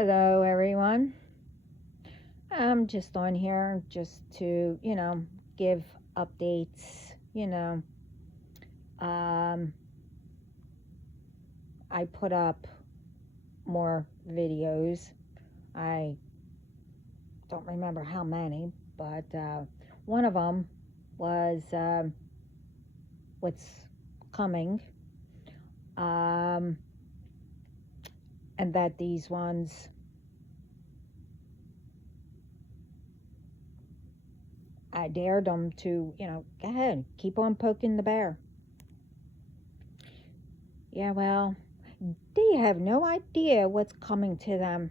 Hello, everyone. I'm just on here just to, give updates. Um, I put up more videos. I don't remember how many, but one of them was what's coming, um, and that these ones, I dared them to, go ahead, keep on poking the bear. Yeah, well, they have no idea what's coming to them.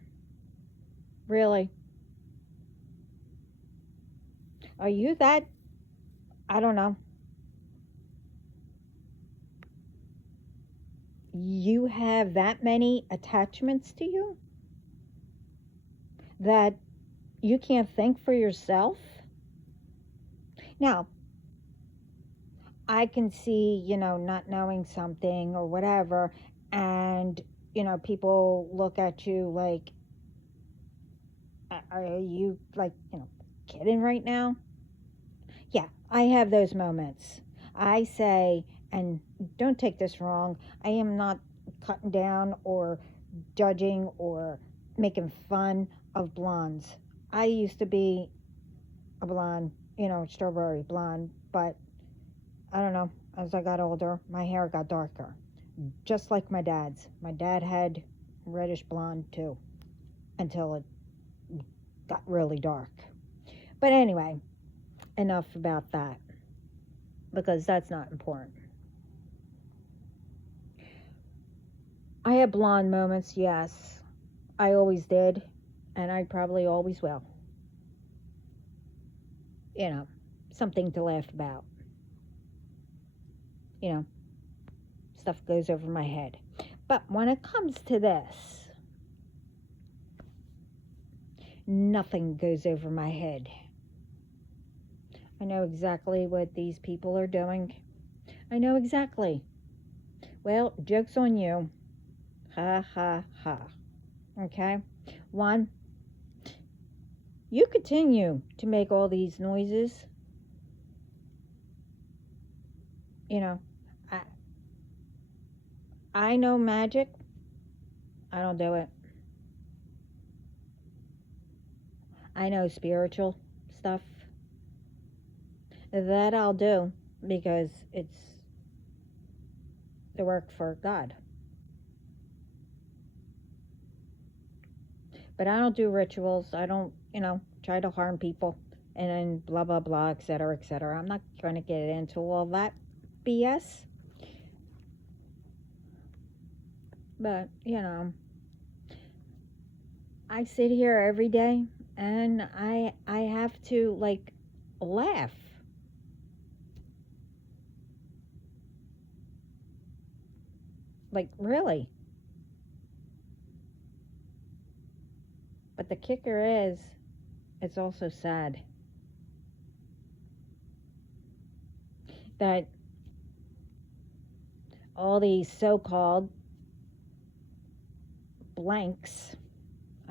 Really. Are you that? I don't know. You have that many attachments to you that you can't think for yourself? Now, I can see, not knowing something or whatever, and, people look at you like, are you, like, kidding right now? Yeah, I have those moments. I say, and don't take this wrong, I am not cutting down or judging or making fun of blondes. I used to be a blonde, strawberry blonde, but I don't know. As I got older, my hair got darker, just like my dad's. My dad had reddish blonde too, until it got really dark. But anyway, enough about that because that's not important. I had blonde moments, yes. I always did, and I probably always will. You know, something to laugh about. You know, stuff goes over my head. But when it comes to this, nothing goes over my head. I know exactly what these people are doing. I know exactly. Well, joke's on you. Ha ha ha. Okay? One, you continue to make all these noises. You know, I, I know magic. I don't do it. I know spiritual stuff. That I'll do because it's the work for God. But I don't do rituals. I don't, try to harm people and then blah, blah, blah, et cetera, et cetera. I'm not going to get into all that BS. But, I sit here every day and I have to like laugh. Like really. But the kicker is it's also sad that all these so-called blanks,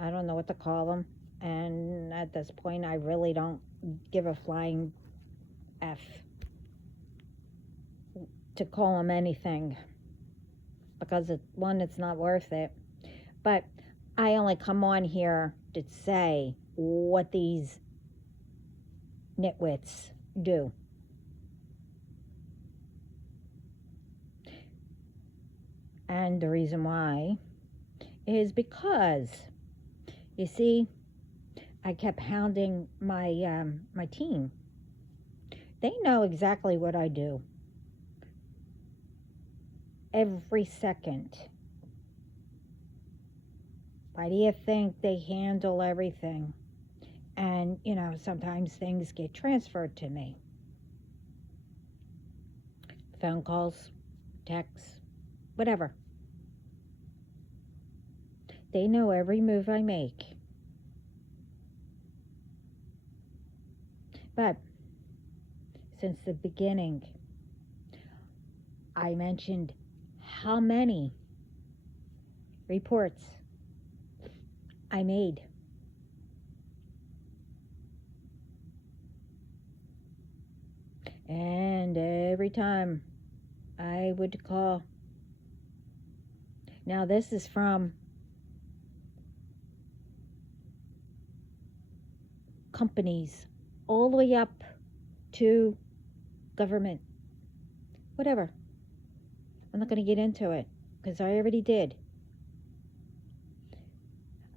I don't know what to call them, and at this point I really don't give a flying F to call them anything because it's not worth it. But I only come on here to say what these nitwits do. And the reason why is because, you see, I kept hounding my team. They know exactly what I do every second. Why do you think they handle everything? And, sometimes things get transferred to me. Phone calls, texts, whatever. They know every move I make. But since the beginning, I mentioned how many reports I made. And every time I would call. Now, this is from companies all the way up to government, whatever. I'm not going to get into it because I already did.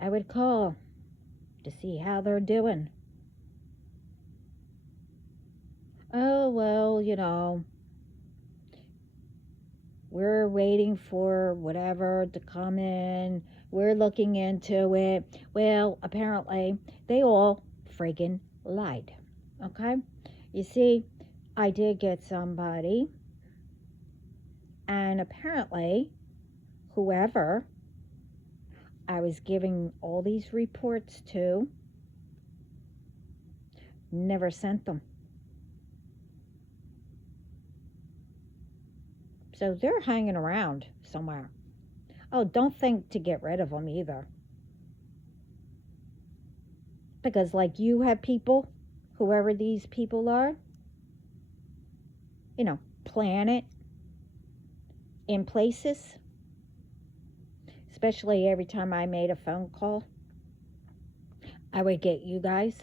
I would call to see how they're doing. Oh, well, we're waiting for whatever to come in. We're looking into it. Well, apparently, they all friggin' lied. Okay? You see, I did get somebody, and apparently, whoever I was giving all these reports to never sent them. So they're hanging around somewhere. Oh, don't think to get rid of them either. Because, like, you have people, whoever these people are, plan it in places. Especially every time I made a phone call, I would get you guys,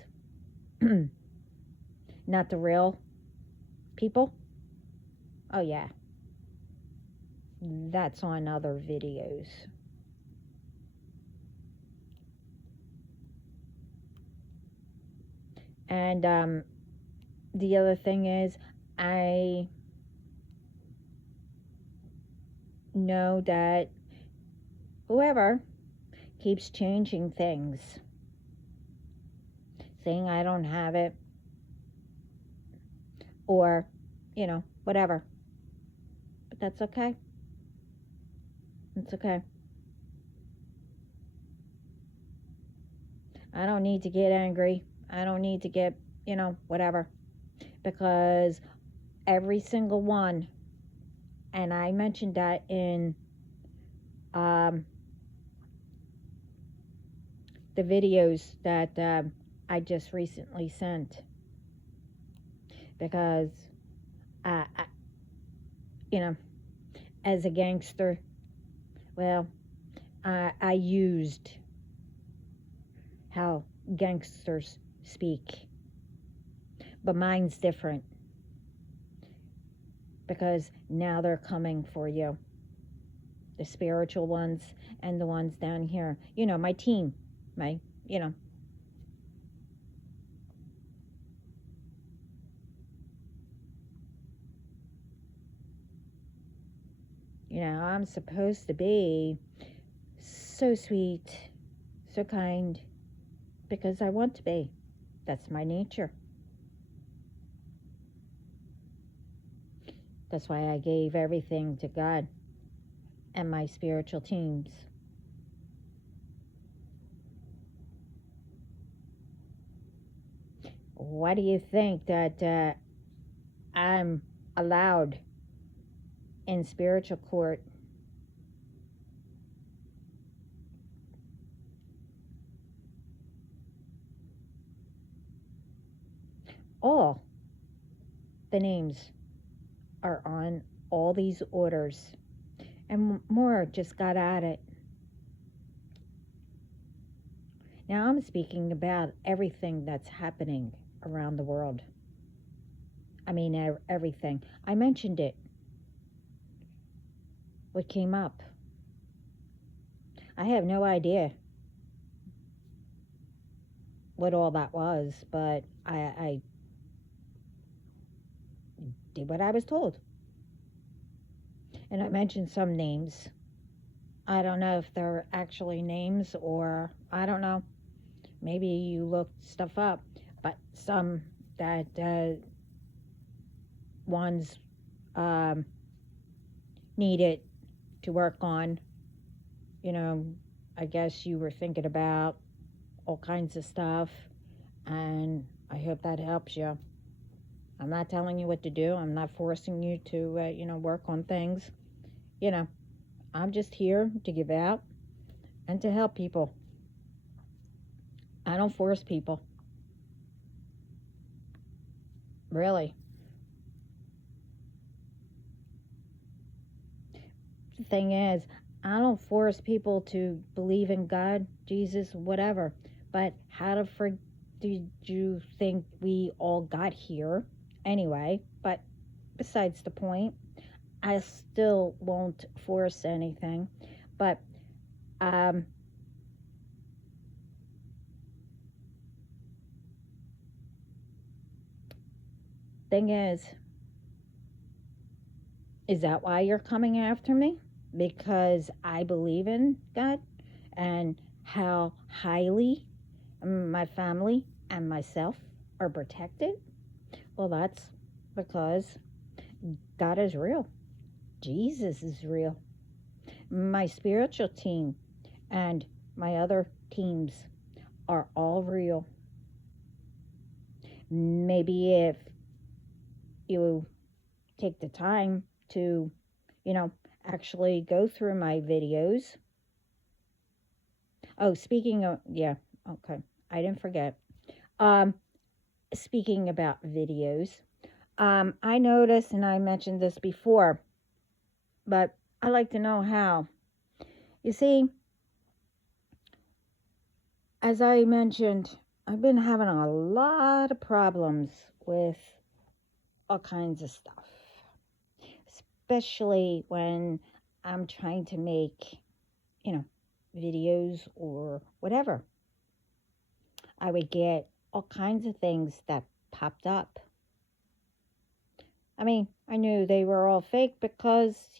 not the real people. Oh, yeah. That's on other videos. And the other thing is, I know that whoever keeps changing things, saying I don't have it, or, whatever. But that's okay. It's okay. I don't need to get angry. I don't need to get, whatever. Because every single one, and I mentioned that in the videos that I just recently sent. Because, as a gangster, well, I used how gangsters speak. But mine's different. Because now they're coming for you. The spiritual ones and the ones down here. My team. I'm supposed to be so sweet, so kind, because I want to be. That's my nature. That's why I gave everything to God and my spiritual teams. Why do you think that I'm allowed in spiritual court? All the names are on all these orders, and more just got at it. Now I'm speaking about everything that's happening around the world. I mean, everything. I mentioned it. What came up? I have no idea what all that was, but I did what I was told. And I mentioned some names. I don't know if they're actually names or I don't know. Maybe you looked stuff up, but some that ones needed to work on. I guess you were thinking about all kinds of stuff, and I hope that helps you. I'm not telling you what to do. I'm not forcing you to, work on things. I'm just here to give out and to help people. I don't force people, really. The thing is, I don't force people to believe in God, Jesus, whatever. But did you think we all got here anyway? But besides the point, I still won't force anything. But um, thing is that why you're coming after me? Because I believe in God and how highly my family and myself are protected? Well, that's because God is real. Jesus is real. My spiritual team and my other teams are all real. Maybe if you take the time to, you know, actually go through my videos. Oh, speaking of, yeah, okay, I didn't forget. Um, Speaking about videos, I noticed, and I mentioned this before, but I like to know how. You see, as I mentioned, I've been having a lot of problems with all kinds of stuff, especially when I'm trying to make, you know, videos or whatever. I would get all kinds of things that popped up. I mean, I knew they were all fake because,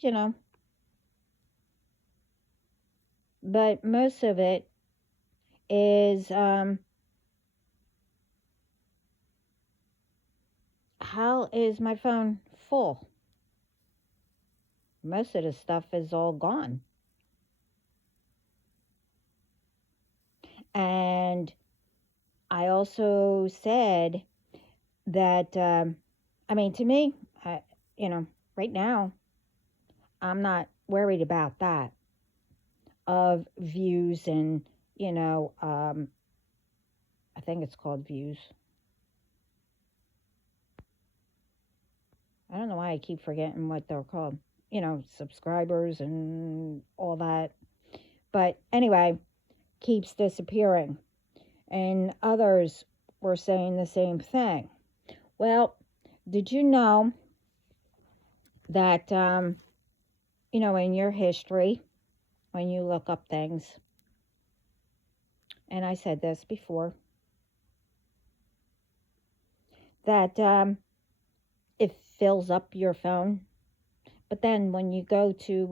but most of it is how is my phone full? Most of the stuff is all gone. And I also said that, I mean, to me, you know, right now, I'm not worried about that of views and, I think it's called views. I don't know why I keep forgetting what they're called. Subscribers and all that. But anyway, keeps disappearing. And others were saying the same thing. Well, did you know that, in your history, when you look up things, and I said this before, that it fills up your phone. But then when you go to,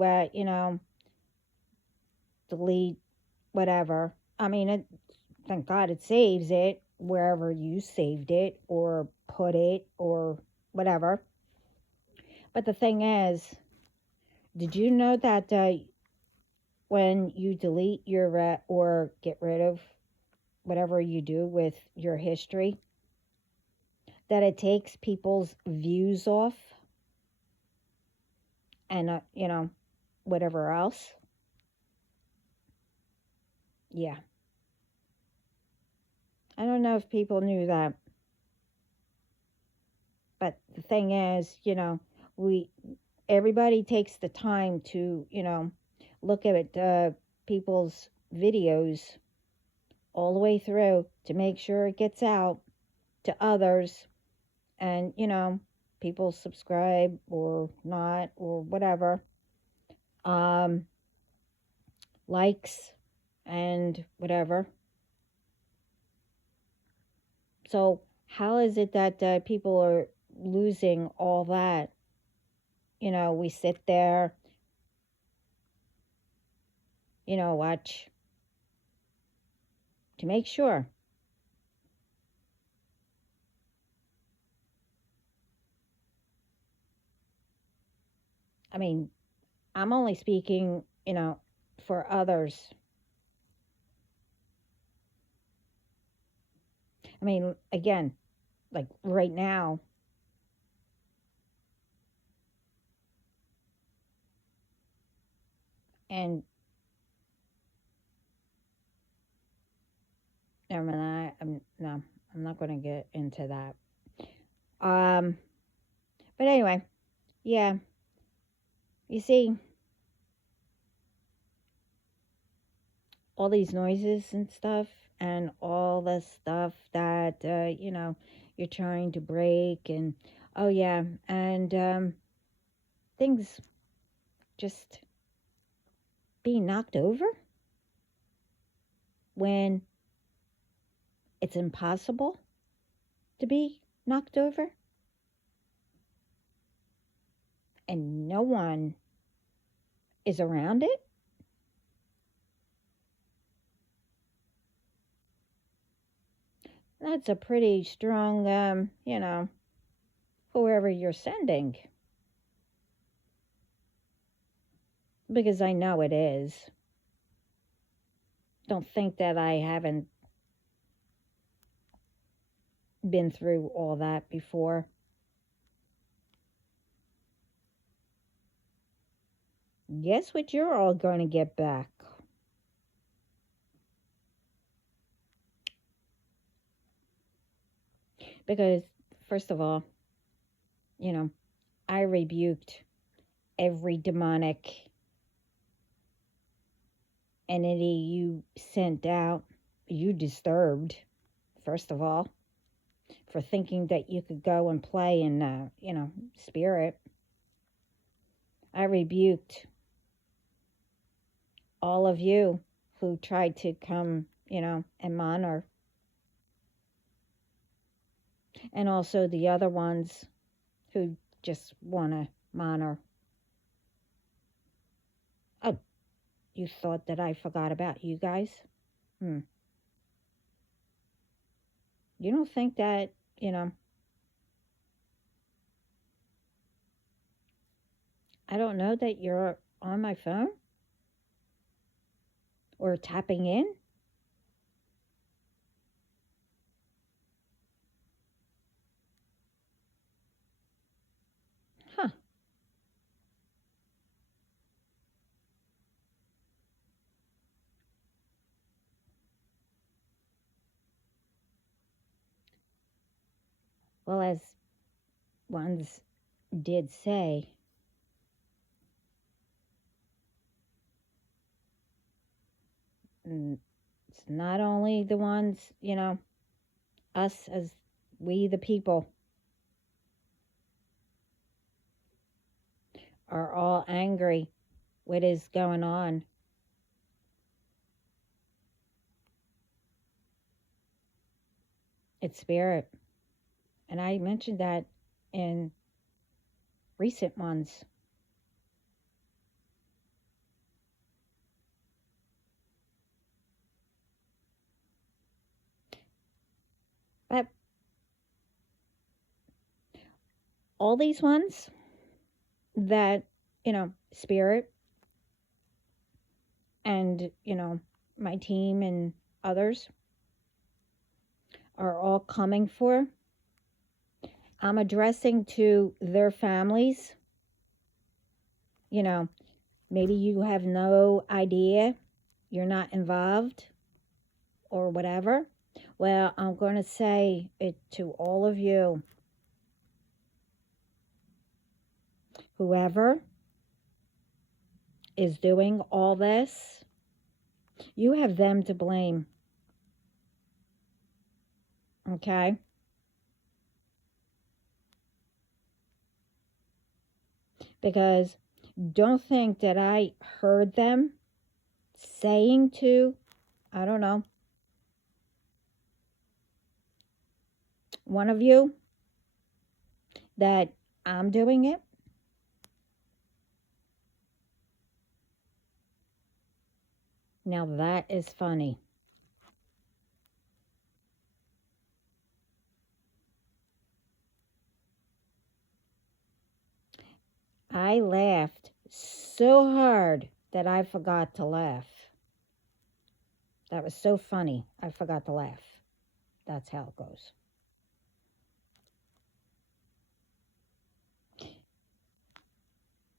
delete whatever, I mean, thank God it saves it wherever you saved it or put it or whatever. But the thing is, did you know that when you delete your or get rid of whatever you do with your history, that it takes people's views off and, whatever else? Yeah. I don't know if people knew that. But the thing is, we everybody takes the time to, look at people's videos all the way through to make sure it gets out to others and, people subscribe or not or whatever. Um, Likes and whatever. So, how is it that people are losing all that? We sit there, watch to make sure. I mean, I'm only speaking, for others. I mean, again, like right now, and Never mind. No, I'm not going to get into that. Um, but anyway, yeah. You see, all these noises and stuff, and all the stuff that you're trying to break, and oh yeah, and things just being knocked over when it's impossible to be knocked over, and no one is around it. That's a pretty strong, whoever you're sending, because I know it is. Don't think that I haven't been through all that before. Guess what you're all going to get back? Because, first of all, you know, I rebuked every demonic entity you sent out, you disturbed, first of all, for thinking that you could go and play in, spirit. I rebuked all of you who tried to come, and monitor, and also the other ones who just want to monitor. Oh, you thought that I forgot about you guys? Hmm. You don't think that, I don't know that you're on my phone or tapping in? Huh. Well, as ones did say, it's not only the ones, us as we the people are all angry. What is going on? It's spirit. And I mentioned that in recent ones. But all these ones that, spirit and, my team and others are all coming for, I'm addressing to their families. You know, maybe you have no idea, you're not involved or whatever. Well, I'm going to say it to all of you. Whoever is doing all this, you have them to blame. Okay? Because don't think that I heard them saying to, I don't know, one of you that I'm doing it. Now that is funny. I laughed so hard that I forgot to laugh. That was so funny. I forgot to laugh. That's how it goes.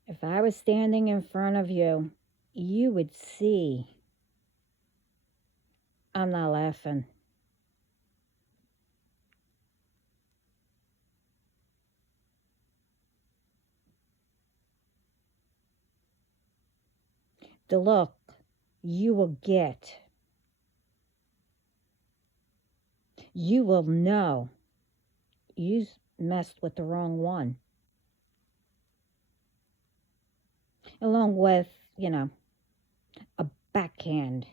If I was standing in front of you, you would see I'm not laughing. the look you will get. You will know you messed with the wrong one. Along with, a backhand.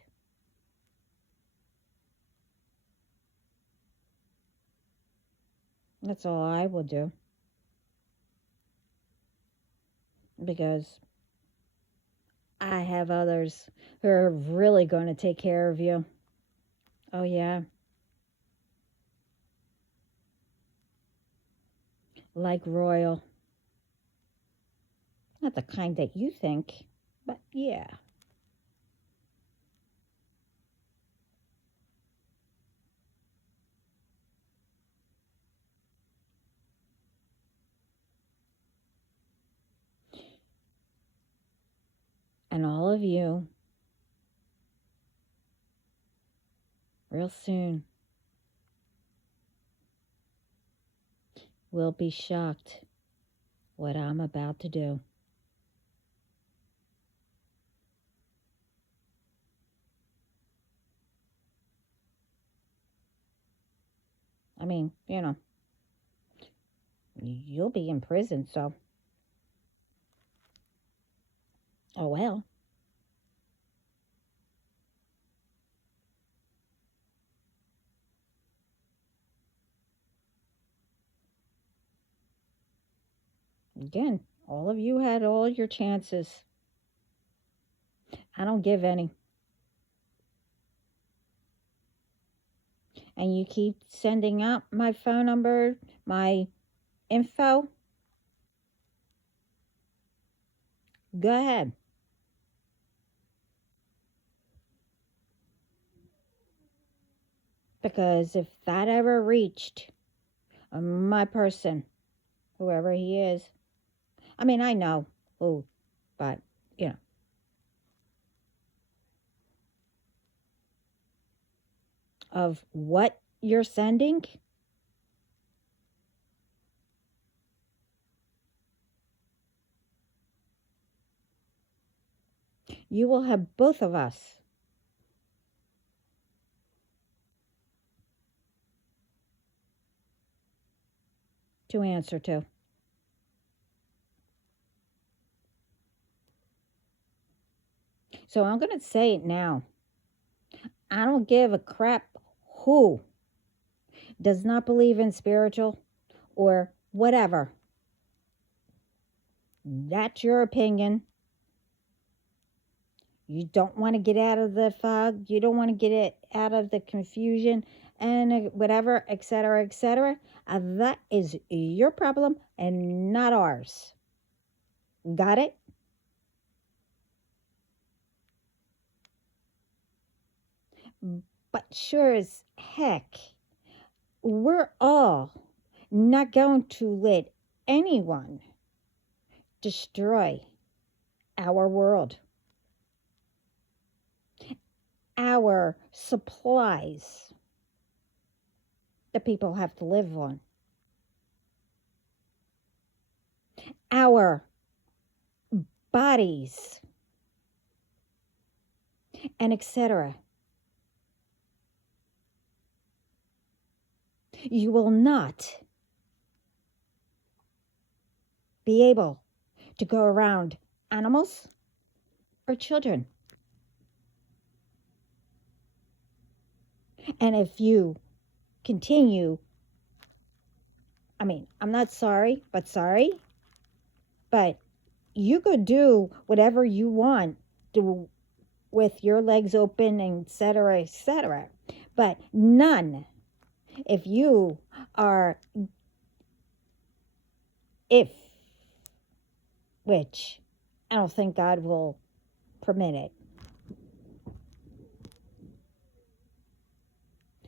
That's all I will do. Because I have others who are really going to take care of you. Oh, yeah. Like royal. Not the kind that you think, but yeah. And all of you, real soon, will be shocked what I'm about to do. I mean, you'll be in prison, so, oh well. Again, all of you had all your chances. I don't give any. And you keep sending out my phone number, my info, go ahead. Because if that ever reached my person, whoever he is, I mean, I know who, but, you know, of what you're sending, you will have both of us to answer to. So I'm going to say it now. I don't give a crap who does not believe in spiritual or whatever. That's your opinion. You don't want to get out of the fog. You don't want to get it out of the confusion and whatever, etc., etc. That is your problem and not ours. Got it? But sure as heck, we're all not going to let anyone destroy our world, our supplies that people have to live on, our bodies, and etc. You will not be able to go around animals or children. And if you continue, I mean, I'm not sorry, but you could do whatever you want to with your legs open, etc., etc. But none, if you are, if, which I don't think God will permit it,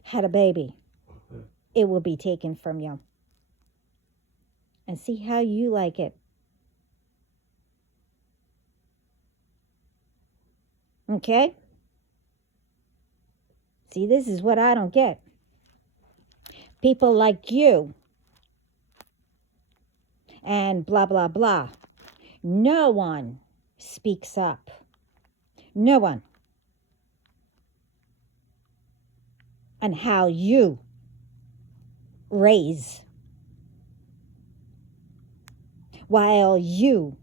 had a baby, it will be taken from you. And see how you like it. Okay? See, this is what I don't get. People like you and blah, blah, blah. No one speaks up. No one. On how you raise while you,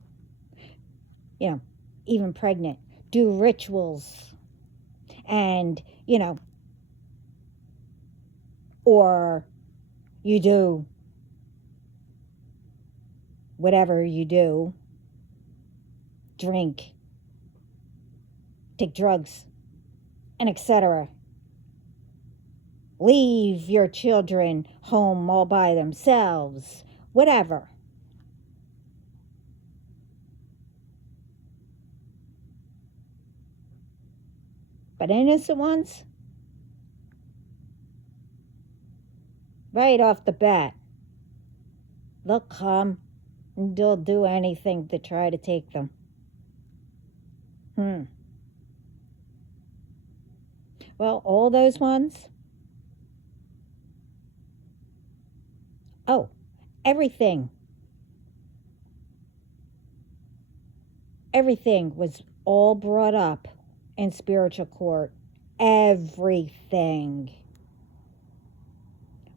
even pregnant, do rituals and, or you do whatever you do, drink, take drugs, and etc. Leave your children home all by themselves, whatever. But innocent ones, right off the bat, they'll come and they'll do anything to try to take them. Well, all those ones, everything was all brought up in spiritual court. Everything.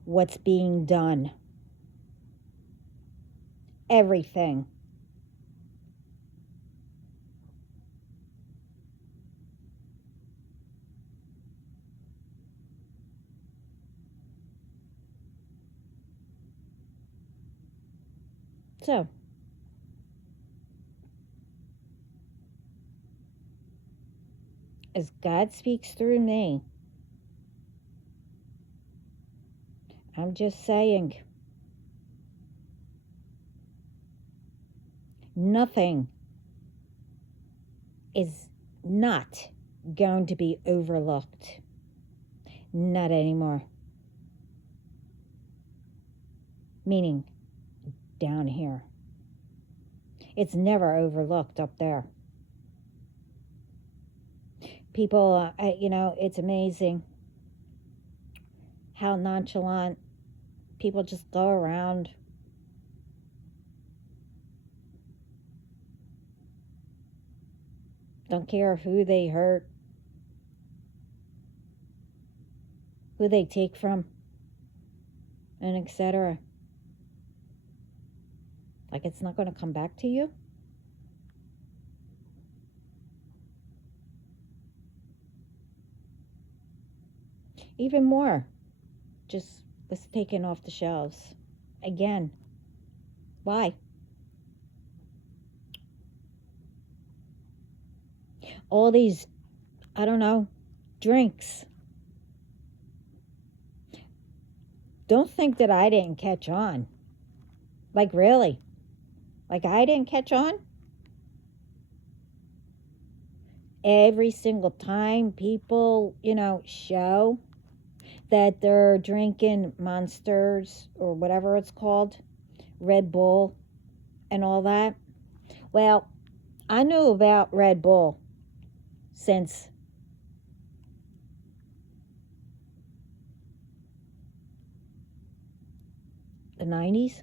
What's being done. Everything. So, as God speaks through me, I'm just saying, nothing is not going to be overlooked. Not anymore. Meaning, down here. It's never overlooked up there. People, it's amazing how nonchalant people just go around. Don't care who they hurt, who they take from, and etc. Like it's not going to come back to you. Even more, just was taken off the shelves. Again, why? All these, drinks. Don't think that I didn't catch on. Like, really? Like, I didn't catch on? Every single time people, show that they're drinking Monsters or whatever it's called, Red Bull and all that. Well, I knew about Red Bull since the 90s.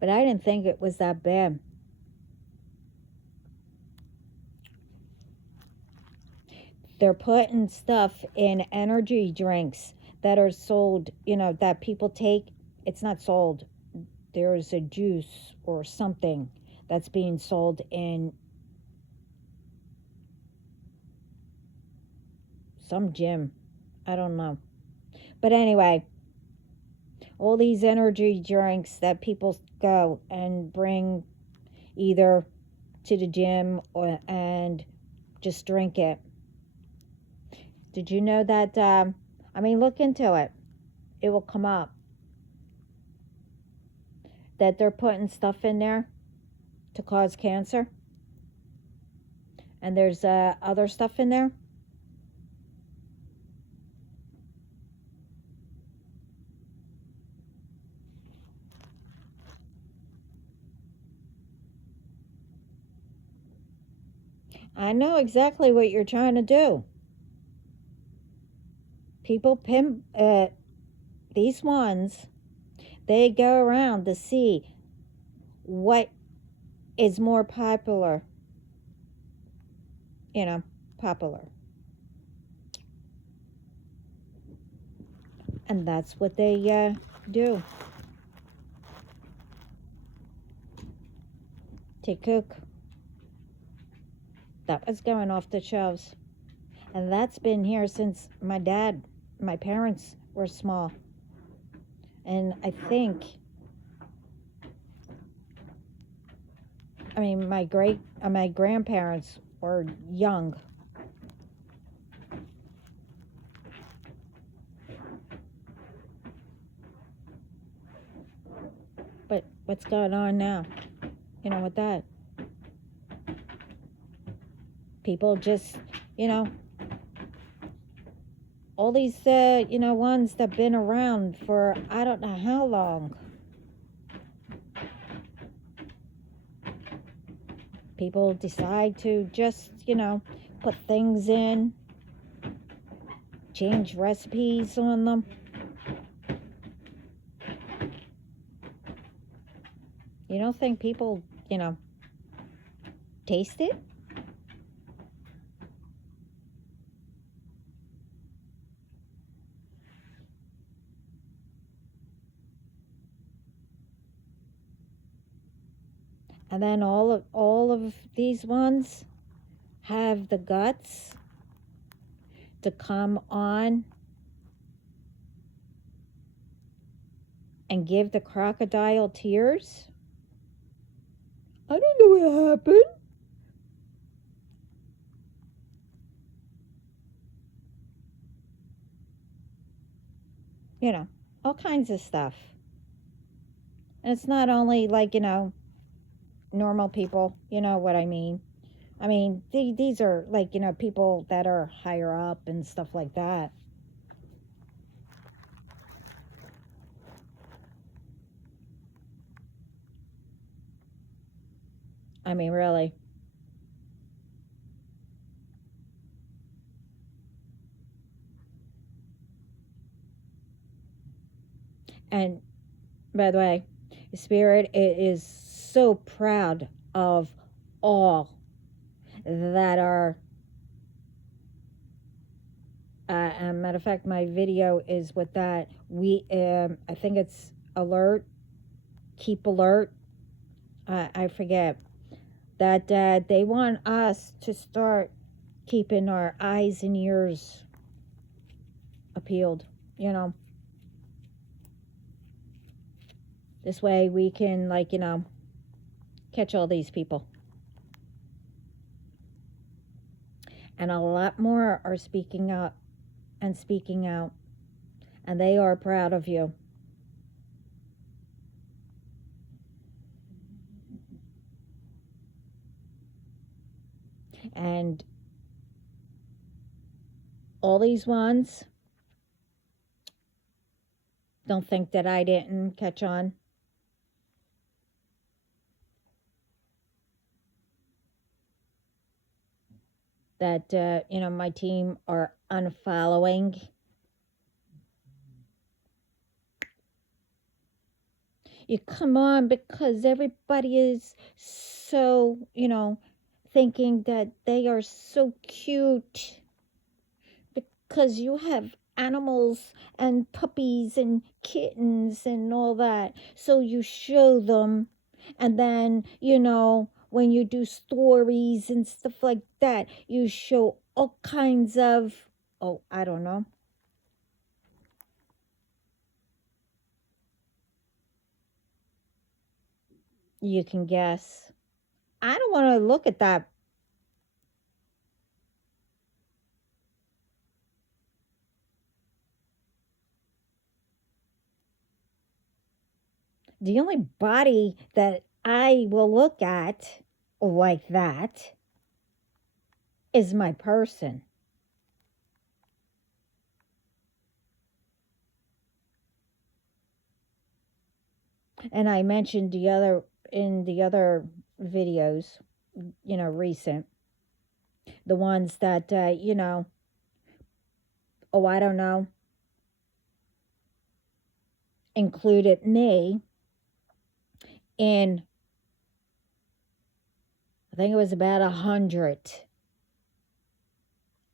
But I didn't think it was that bad. They're putting stuff in energy drinks that are sold, that people take. It's not sold. There's a juice or something that's being sold in some gym. I don't know. But anyway, all these energy drinks that people go and bring either to the gym and just drink it. Did you know that, look into it. It will come up. That they're putting stuff in there to cause cancer. And there's other stuff in there. I know exactly what you're trying to do. People pimp these ones. They go around to see what is more popular popular. And that's what they do. To cook. That was going off the shelves. And that's been here since my parents were small. And my grandparents were young. But what's going on now? With that. People just, all these, ones that have been around for I don't know how long. People decide to just, put things in, change recipes on them. You don't think people, taste it? And then all of these ones have the guts to come on and give the crocodile tears. I don't know what happened. All kinds of stuff. And it's not only like, normal people, you know what I mean. I mean, these are like, people that are higher up and stuff like that. I mean, really. And by the way, Spirit is so proud of all that are. Matter of fact, my video is with that. I think it's alert, keep alert. I forget that they want us to start keeping our eyes and ears peeled. This way we can, like, catch all these people. And a lot more are speaking up and speaking out. And they are proud of you. And all these ones, don't think that I didn't catch on. That, my team are unfollowing. You come on because everybody is so, thinking that they are so cute because you have animals and puppies and kittens and all that. So you show them, and then, when you do stories and stuff like that, you show all kinds of, I don't know. You can guess. I don't want to look at that. The only body that I will look at like that is my person. And I mentioned in the other videos, recent, the ones that, I don't know, included me in, I think it was about 100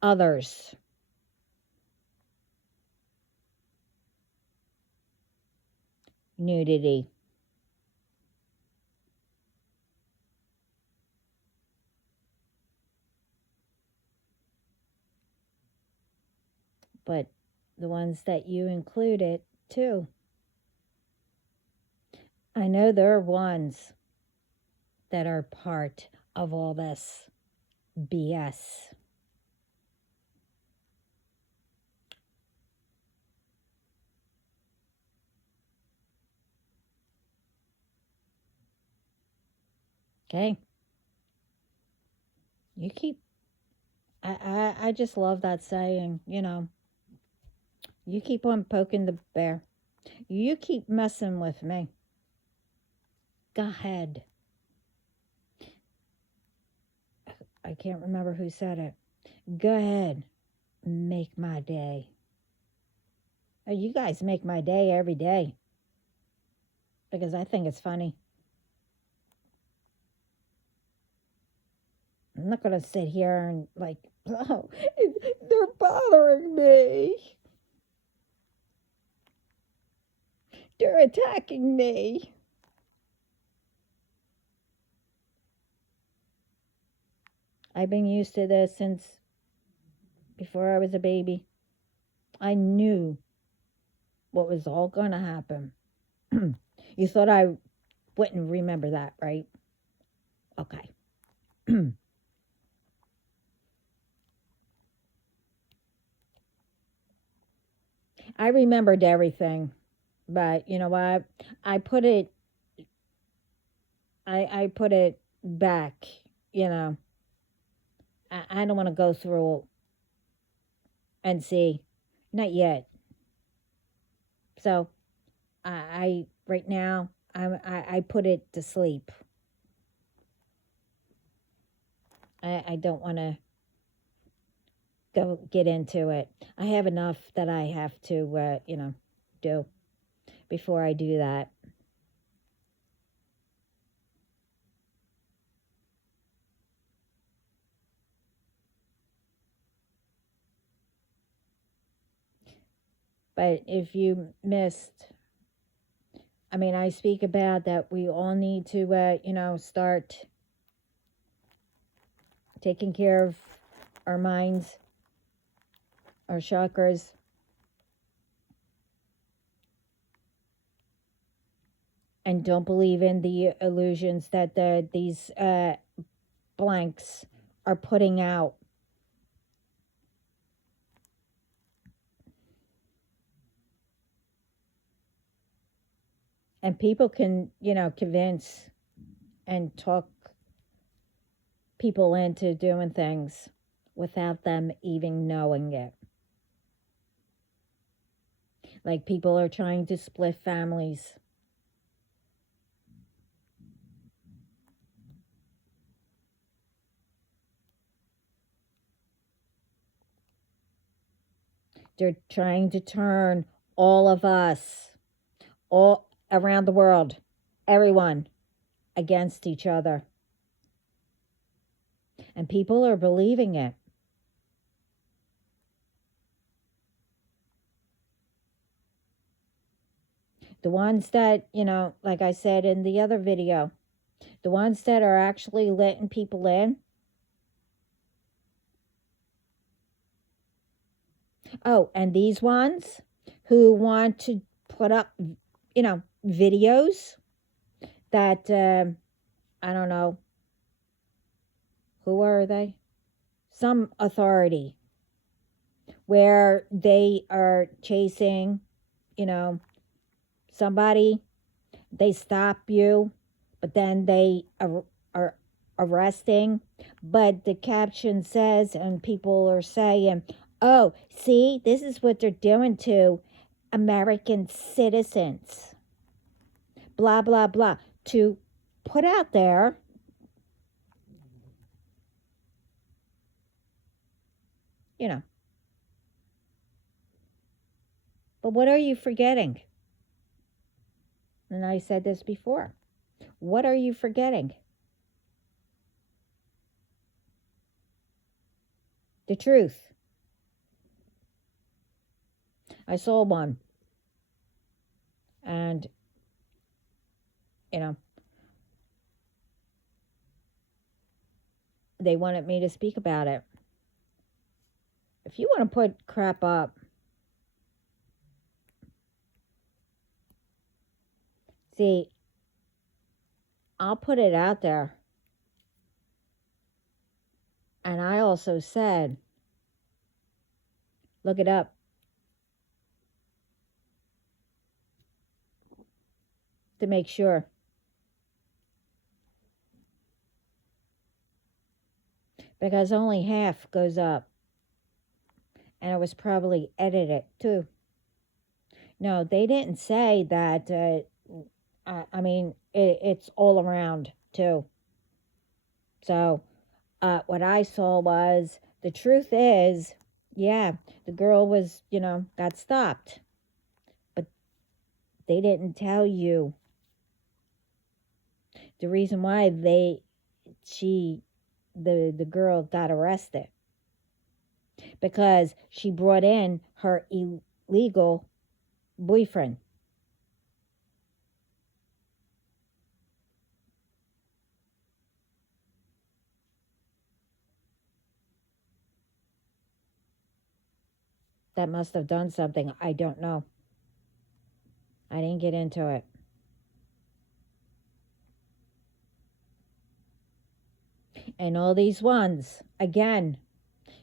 others. Nudity. But the ones that you included too. I know there are ones that are part of all this BS. Okay? You keep, I just love that saying, you keep on poking the bear. You keep messing with me. Go ahead. I can't remember who said it. Go ahead. Make my day. Oh, you guys make my day every day because I think it's funny. I'm not going to sit here and oh, they're bothering me. They're attacking me. I've been used to this since before I was a baby. I knew what was all going to happen. You thought I wouldn't remember that, right? Okay. I remembered everything, but you know what? I put it I put it back, you know. I don't want to go through and see. Not yet. So I right now I put it to sleep. I don't want to go get into it. I have enough that I have to do before I do that. But if you missed, I speak about that we all need to start taking care of our minds, our chakras, and don't believe in the illusions that these blanks are putting out. And people can, convince and talk people into doing things without them even knowing it. Like people are trying to split families. They're trying to turn all of us, all around the world, everyone, against each other. And people are believing it. The ones that, like I said in the other video, the ones that are actually letting people in. Oh, and these ones who want to put up, videos that, I don't know, who are they? Some authority where they are chasing, somebody, they stop you, but then they are arresting. But the caption says, and people are saying, oh, see, this is what they're doing to American citizens. Blah, blah, blah. To put out there, But what are you forgetting? And I said this before. What are you forgetting? The truth. I saw one, and you know, they wanted me to speak about it. If you want to put crap up, see, I'll put it out there. And I also said, look it up to make sure. Because only half goes up. And it was probably edited too. No, they didn't say that. I mean, it's all around too. So what I saw was the truth is, yeah, the girl was, got stopped. But they didn't tell you the reason why the girl got arrested. Because she brought in her illegal boyfriend. That must have done something. I don't know. I didn't get into it. And all these ones, again,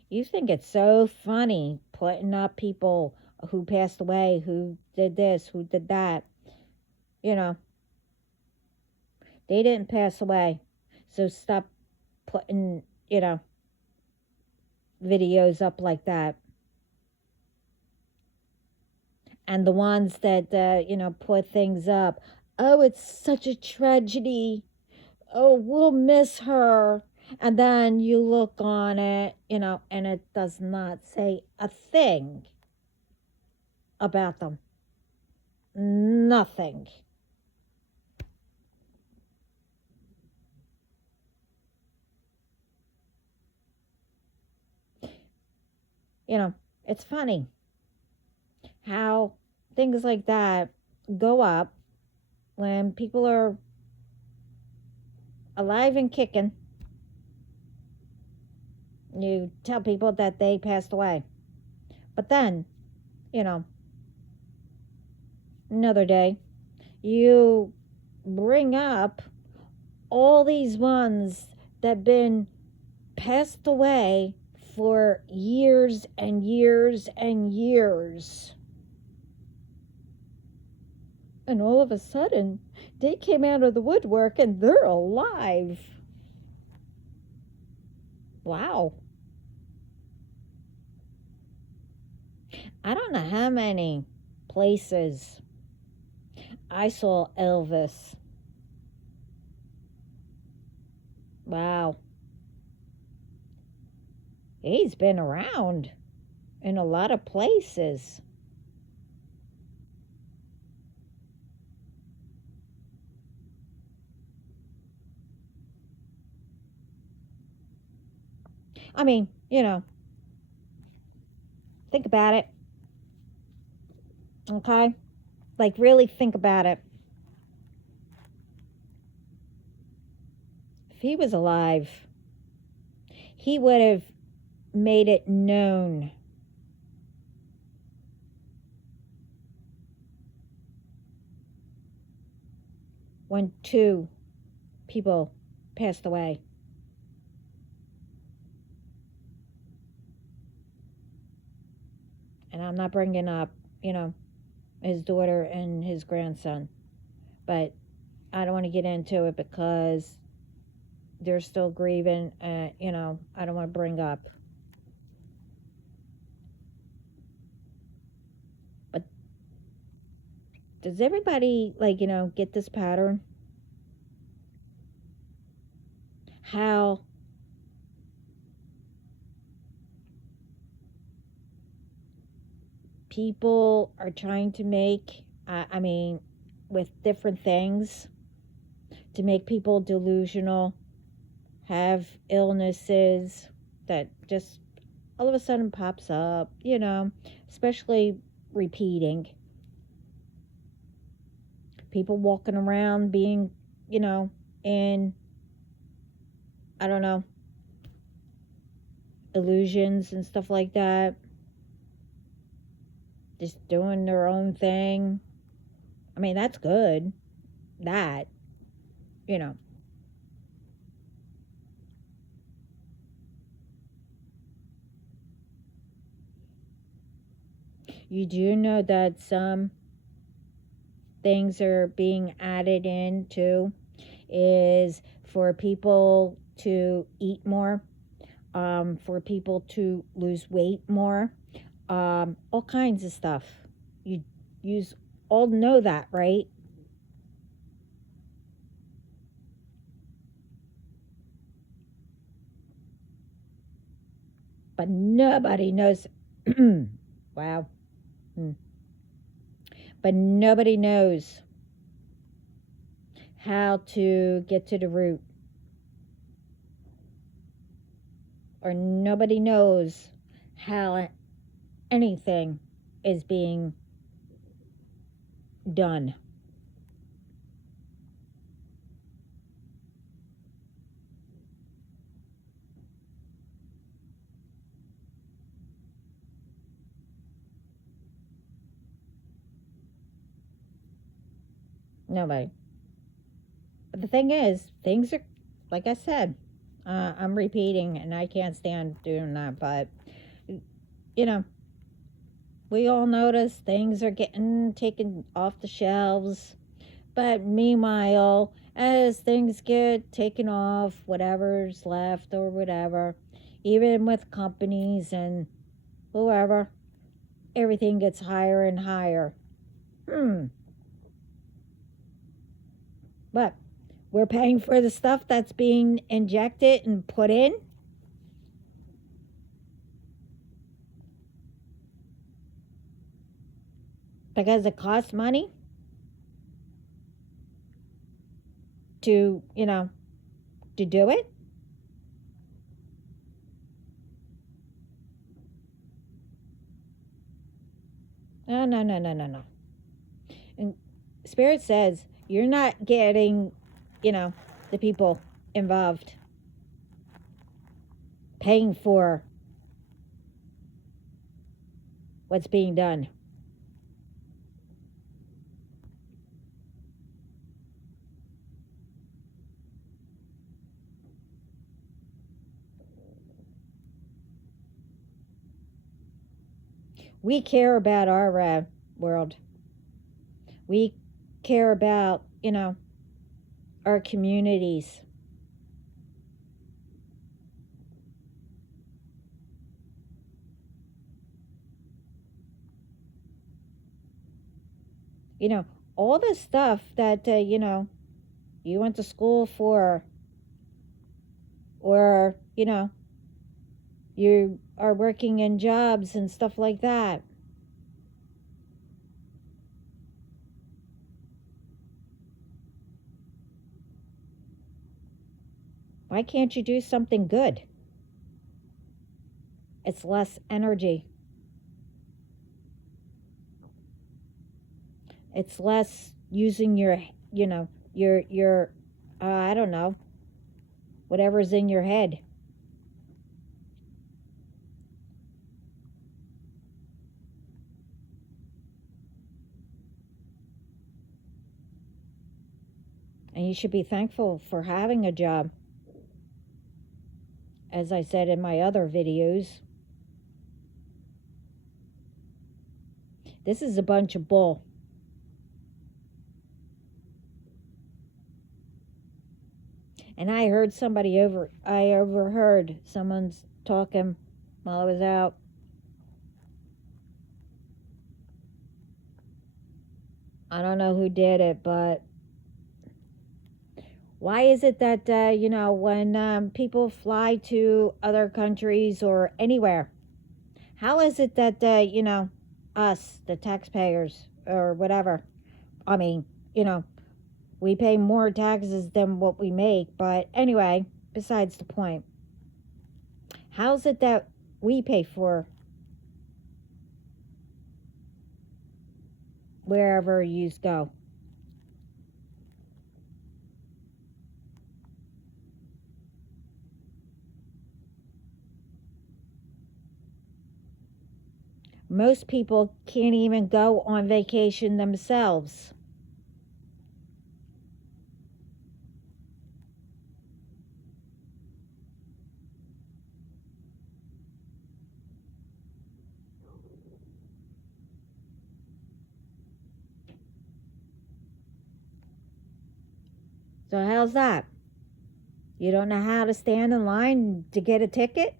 you think it's so funny putting up people who passed away, who did this, who did that. They didn't pass away. So stop putting, videos up like that. And the ones that, put things up. Oh, it's such a tragedy. Oh, we'll miss her. And then you look on it, and it does not say a thing about them. Nothing. It's funny how things like that go up when people are alive and kicking. You tell people that they passed away. But then, another day, you bring up all these ones that been passed away for years and years and years. And all of a sudden, they came out of the woodwork and they're alive. Wow. I don't know how many places I saw Elvis. Wow. He's been around in a lot of places. I mean, think about it. Okay? Like, really think about it. If he was alive, he would have made it known. When 2 people passed away. And I'm not bringing up, his daughter and his grandson. But I don't want to get into it because they're still grieving. I don't want to bring up. But does everybody, get this pattern? How people are trying to make, with different things, to make people delusional, have illnesses that just all of a sudden pops up, especially repeating. People walking around being, in, I don't know, illusions and stuff like that. Just doing their own thing. I mean, that's good. That, you know. You do know that some things are being added into is for people to eat more, for people to lose weight more, all kinds of stuff. You all know that, right? But nobody knows. Wow. Hmm. But nobody knows how to get to the root, or nobody knows how anything is being done. Nobody. But the thing is, things are, like I said, I'm repeating and I can't stand doing that, but, you know, we all notice things are getting taken off the shelves. But meanwhile, as things get taken off, whatever's left or whatever, even with companies and whoever, everything gets higher and higher. But we're paying for the stuff that's being injected and put in. Because it costs money to, to do it. No, no, no, no, no, no. And Spirit says you're not getting, the people involved paying for what's being done. We care about our world. We care about, our communities. All the stuff that, you went to school for, or, you are working in jobs and stuff like that. Why can't you do something good? It's less energy. It's less using your, your I don't know, whatever's in your head. And you should be thankful for having a job. As I said in my other videos, this is a bunch of bull. And I overheard someone's talking while I was out. I don't know who did it, but why is it that, when people fly to other countries or anywhere, how is it that, us, the taxpayers or whatever, I mean, we pay more taxes than what we make, but anyway, besides the point. How's it that we pay for wherever you go. Most people can't even go on vacation themselves. So how's that? You don't know how to stand in line to get a ticket?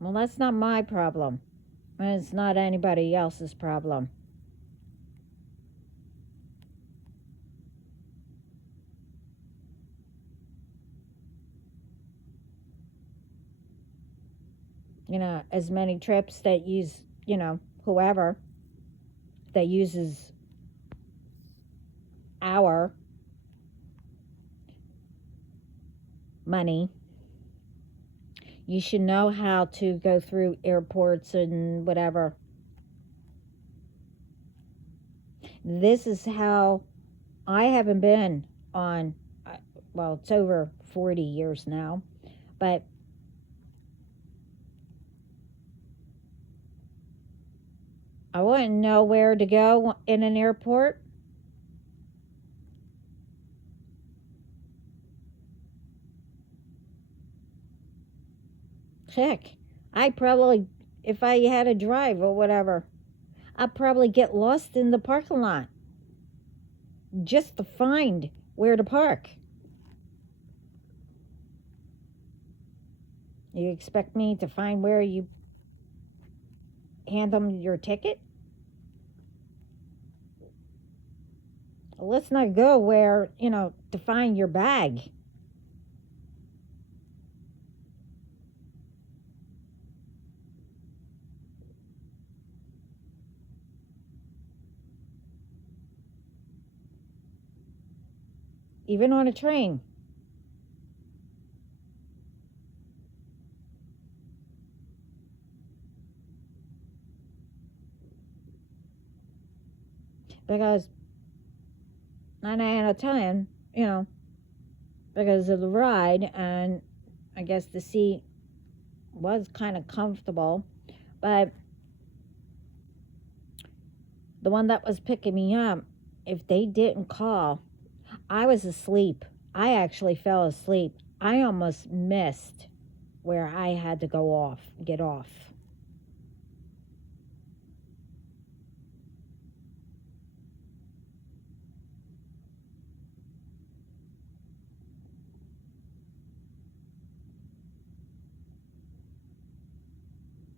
Well, that's not my problem. And it's not anybody else's problem. As many trips that use, whoever that uses our money, you should know how to go through airports and whatever. This is how I haven't been on, well, it's over 40 years now, but I wouldn't know where to go in an airport. Heck, I probably, if I had to drive or whatever, I'd probably get lost in the parking lot just to find where to park. You expect me to find where you hand them your ticket? Let's not go where, to find your bag. Even on a train. Because 9 out of 10, because of the ride, and I guess the seat was kind of comfortable, but the one that was picking me up, if they didn't call, I was asleep. I actually fell asleep. I almost missed where I had to get off.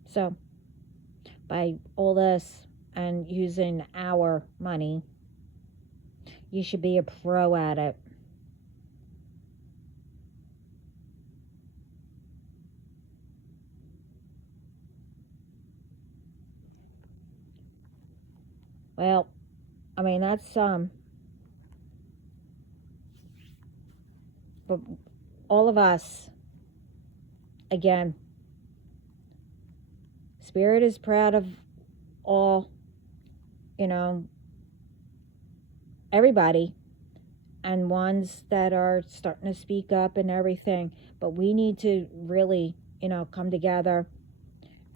So, by all this and using our money, you should be a pro at it. Well, I mean, that's but all of us, again, Spirit is proud of all, you know, everybody, and ones that are starting to speak up and everything. But we need to really, come together.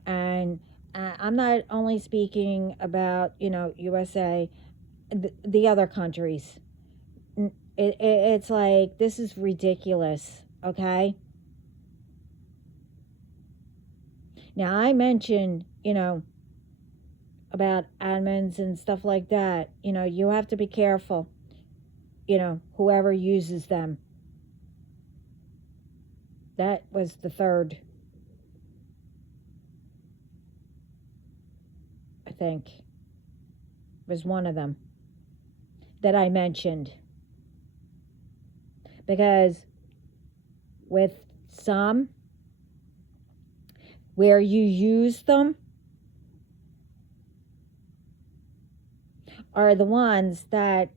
And I'm not only speaking about, USA, the other countries. It's like, this is ridiculous, okay? Now, I mentioned, about admins and stuff like that. You have to be careful, whoever uses them. That was the third, I think, was one of them that I mentioned. Because with some, where you use them are the ones that,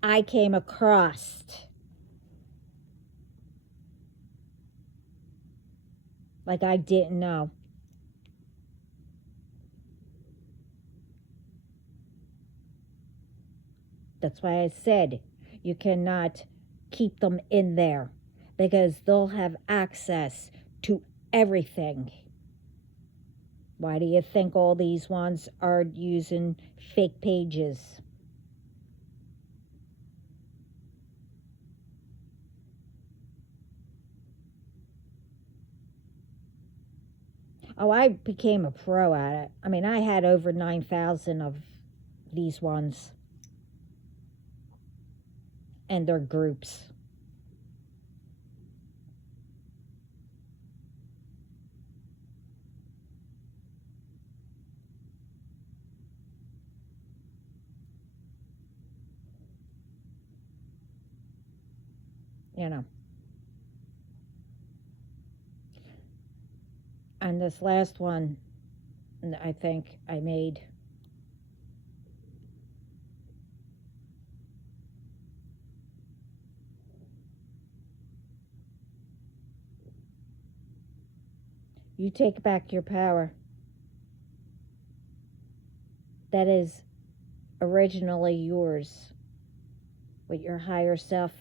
I came across. like I didn't know. That's why I said you cannot keep them in there because they'll have access to everything. Why do you think all these ones are using fake pages? Oh, I became a pro at it. I mean, I had over 9,000 of these ones and their groups. You know. And this last one, I think I made. You take back your power. That is originally yours with your higher self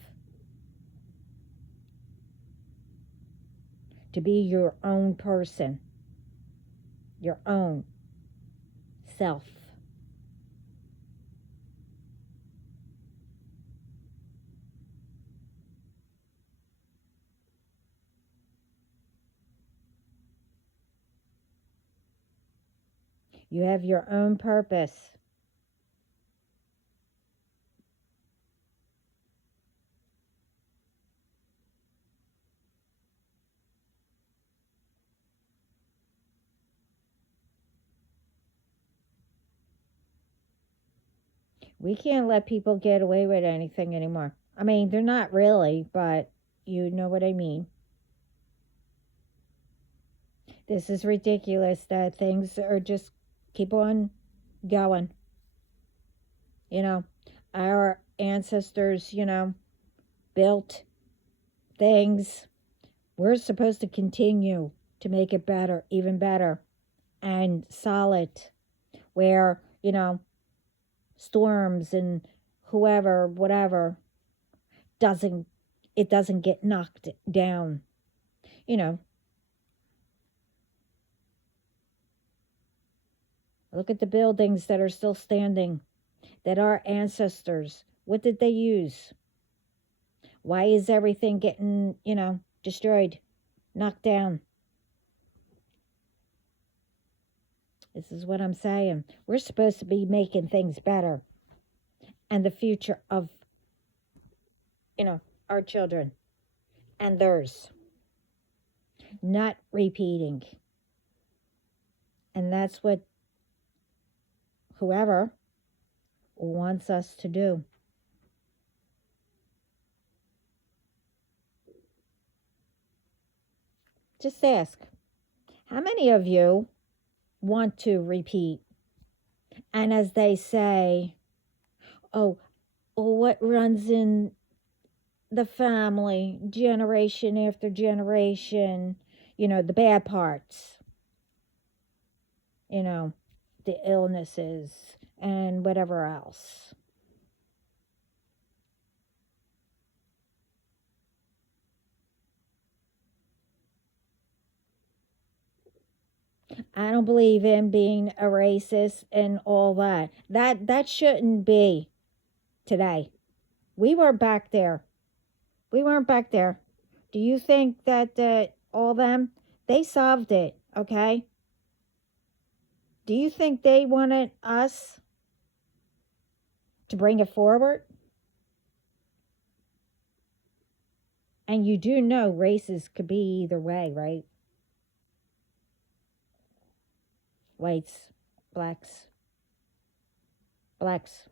to be your own person, your own self. You have your own purpose. We can't let people get away with anything anymore. I mean, they're not really, but you know what I mean. This is ridiculous that things are just keep on going. You know, our ancestors, built things. We're supposed to continue to make it better, even better and solid, where, storms and whoever, whatever, doesn't it doesn't get knocked down. You know, look at the buildings that are still standing, that our ancestors, what did they use? Why is everything getting, destroyed, knocked down? This is what I'm saying. We're supposed to be making things better and the future of, our children and theirs, not repeating. And that's what whoever wants us to do. Just ask, how many of you want to repeat? And as they say, oh, what runs in the family, generation after generation, the bad parts, you know, the illnesses and whatever else. I don't believe in being a racist and all that. That shouldn't be today. We weren't back there. We weren't back there. Do you think that all them they solved it? Okay. Do you think they wanted us to bring it forward? And you do know races could be either way, right? Whites, blacks, blacks,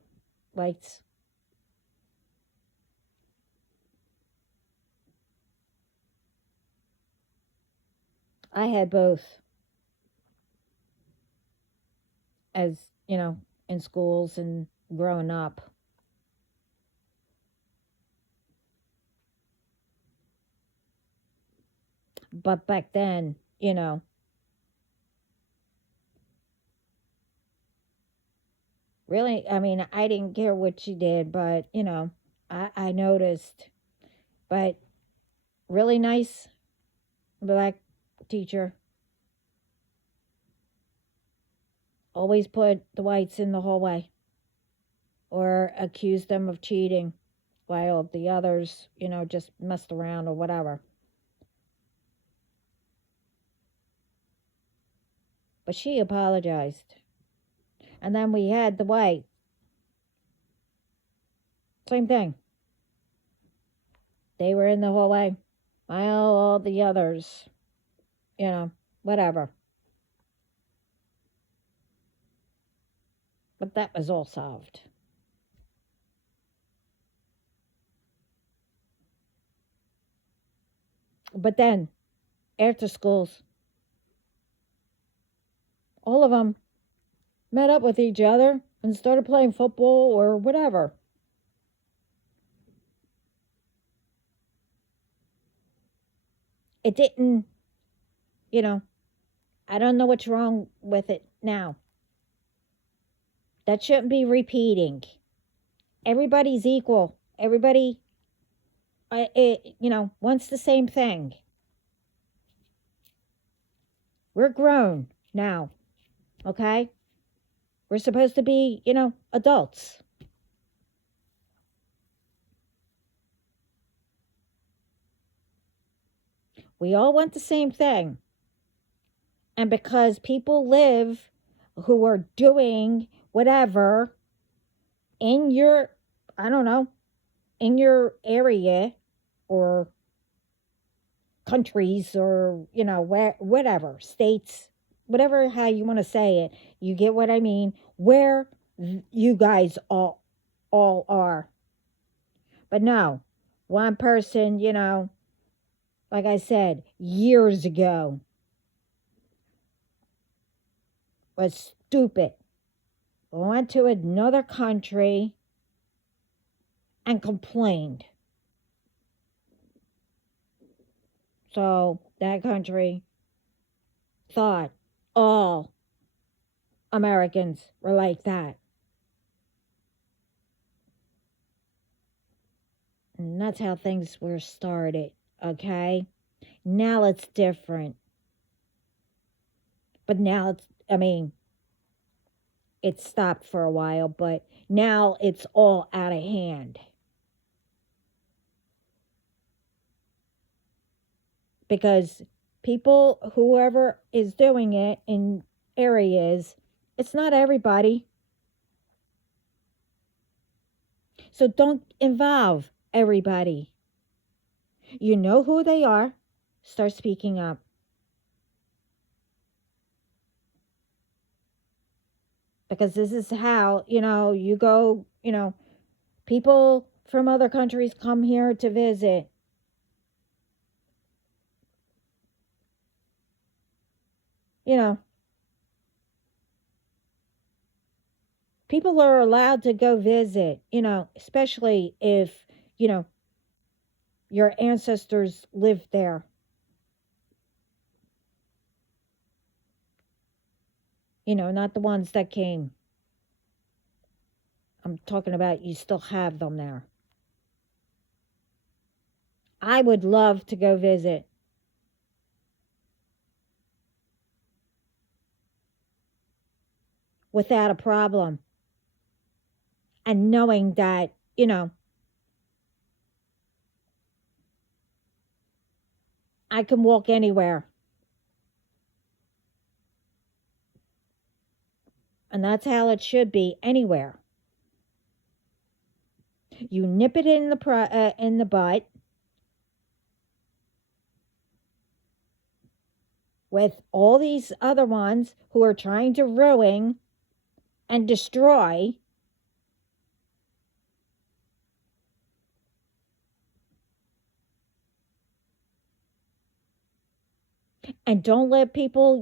whites. I had both as, in schools and growing up. But back then, you know. Really, I mean, I didn't care what she did, but, I noticed. But really nice black teacher. Always put the whites in the hallway or accused them of cheating while the others, just messed around or whatever. But she apologized. And then we had the white. Same thing. They were in the hallway while all the others, whatever. But that was all solved. But then, after schools, all of them met up with each other and started playing football or whatever. It didn't, you know, I don't know what's wrong with it now. That shouldn't be repeating. Everybody's equal. Everybody, wants the same thing. We're grown now, okay? We're supposed to be, adults. We all want the same thing. And because people live who are doing whatever in your, I don't know, in your area or countries or, whatever, states, whatever, how you want to say it, you get what I mean, where you guys all are. But no, one person, like I said, years ago was stupid. Went to another country and complained. So that country thought all Americans were like that. And that's how things were started, okay? Now it's different. But now it stopped for a while, but now it's all out of hand. Because people, whoever is doing it in areas, it's not everybody. So don't involve everybody. You know who they are. Start speaking up. Because this is how, you go, people from other countries come here to visit. People are allowed to go visit, especially if, your ancestors lived there. Not the ones that came. I'm talking about you still have them there. I would love to go visit. Without a problem. And knowing that, I can walk anywhere. And that's how it should be anywhere. You nip it in the butt with all these other ones who are trying to ruin and destroy. And don't let people,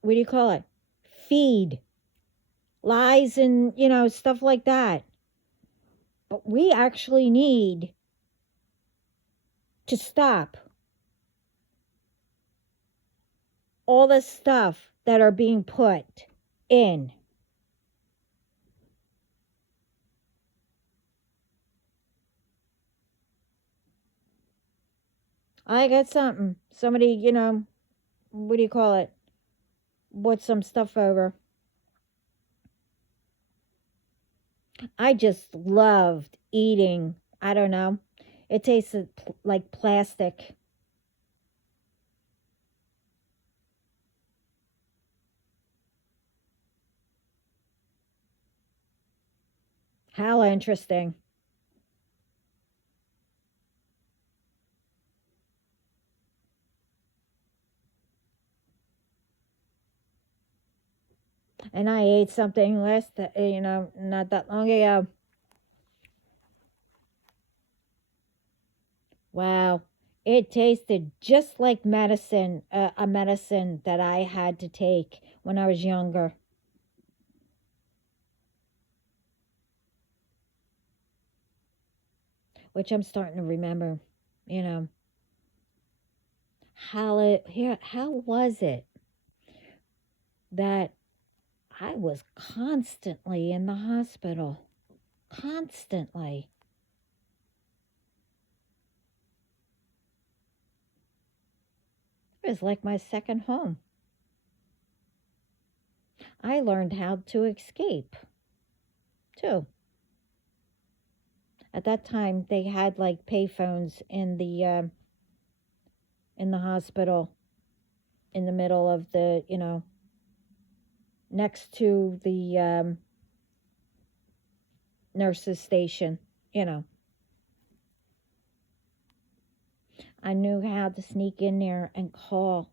what do you call it? Feed lies and, stuff like that. But we actually need to stop all the stuff that are being put in. I got something. Somebody, what do you call it? Brought some stuff over. I just loved eating. I don't know. It tasted like plastic. How interesting. And I ate something not that long ago. Wow. It tasted just like medicine, a medicine that I had to take when I was younger, which I'm starting to remember, you know. How was it that I was constantly in the hospital? Constantly. It was like my second home. I learned how to escape too. At that time, they had like payphones in the hospital, in the middle of the, next to the nurse's station. You know, I knew how to sneak in there and call.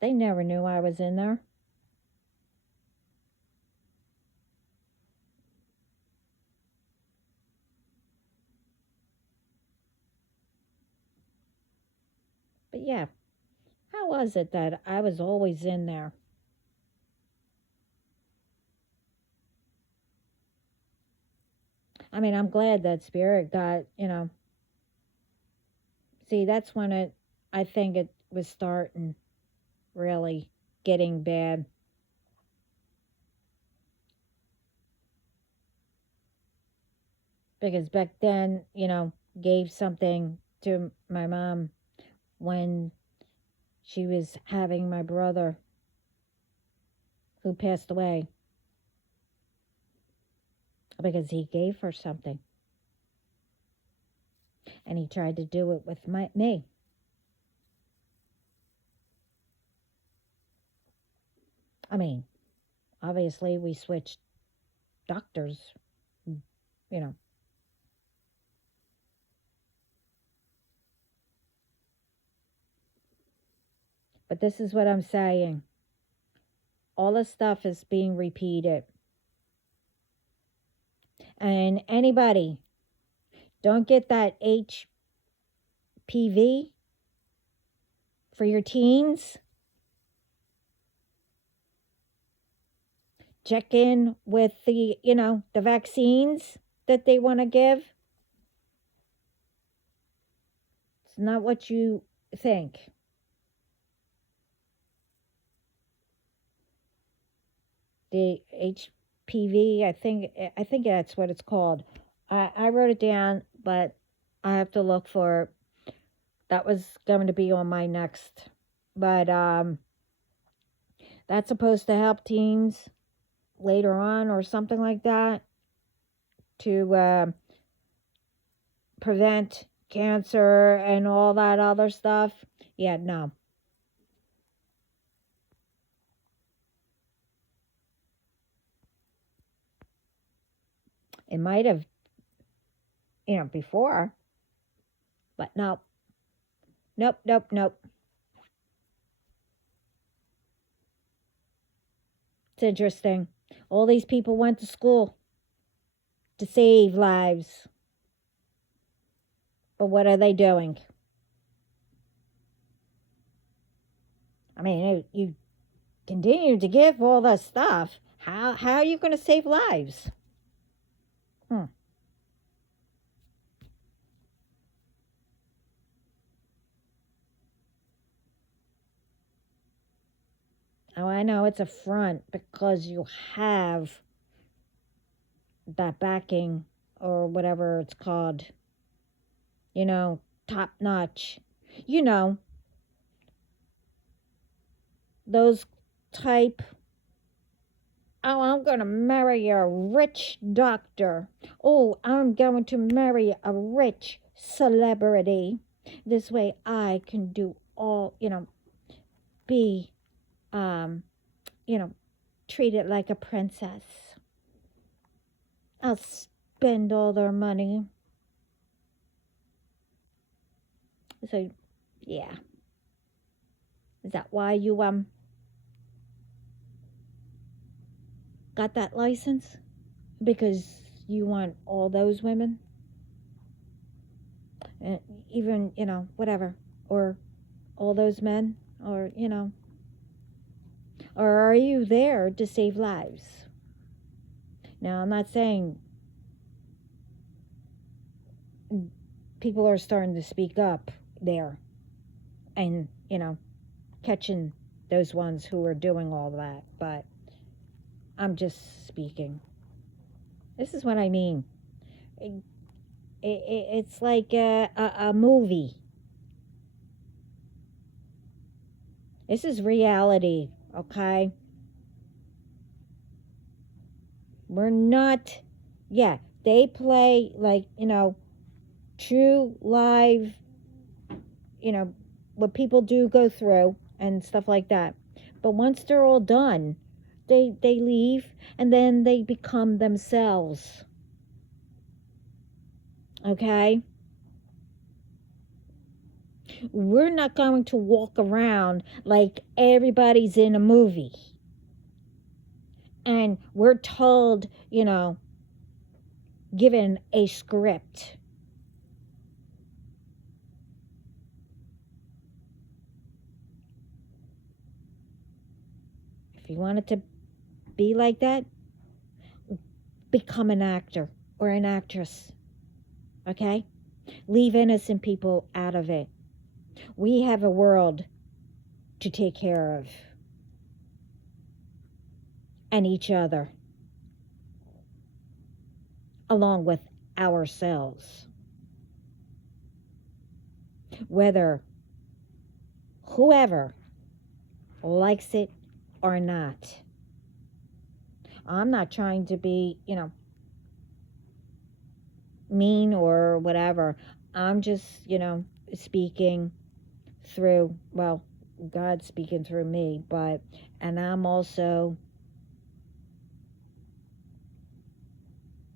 They never knew I was in there. But yeah, how was it that I was always in there? I mean, I'm glad that spirit got, see, that's when I think it was starting really getting bad. Because back then, gave something to my mom when she was having my brother who passed away because he gave her something and he tried to do it with me. I mean, obviously we switched doctors, you know. But this is what I'm saying. All the stuff is being repeated. And anybody, don't get that HPV for your teens. Check in with the vaccines that they want to give. It's not what you think. The HPV, I think that's what it's called. I wrote it down, but I have to look for. That was going to be on my next, but that's supposed to help teens later on or something like that to prevent cancer and all that other stuff. Yeah, no. It might have, before, but no. Nope, nope, nope. It's interesting. All these people went to school to save lives. But what are they doing? I mean, you continue to give all this stuff. How are you going to save lives? Hmm. Oh, I know it's a front because you have that backing or whatever it's called, you know, top notch. You know, those type, oh, I'm going to marry a rich doctor. Oh, I'm going to marry a rich celebrity. This way I can do all, be, um, you know, treated like a princess. I'll spend all their money. So, yeah. Is that why you got that license? Because you want all those women? And even, whatever. Or all those men? Or, or are you there to save lives? Now, I'm not saying people are starting to speak up there and, catching those ones who are doing all that, but I'm just speaking. This is what I mean. It's like a movie. This is reality, okay? We're not, yeah, they play like, true live, what people do go through and stuff like that. But once they're all done, they leave and then they become themselves. Okay? We're not going to walk around like everybody's in a movie. And we're told, given a script. If you want it to be like that, become an actor or an actress. Okay? Leave innocent people out of it. We have a world to take care of. And each other. Along with ourselves. Whether whoever likes it or not. I'm not trying to be, mean or whatever. I'm just, speaking through, well, God speaking through me, and I'm also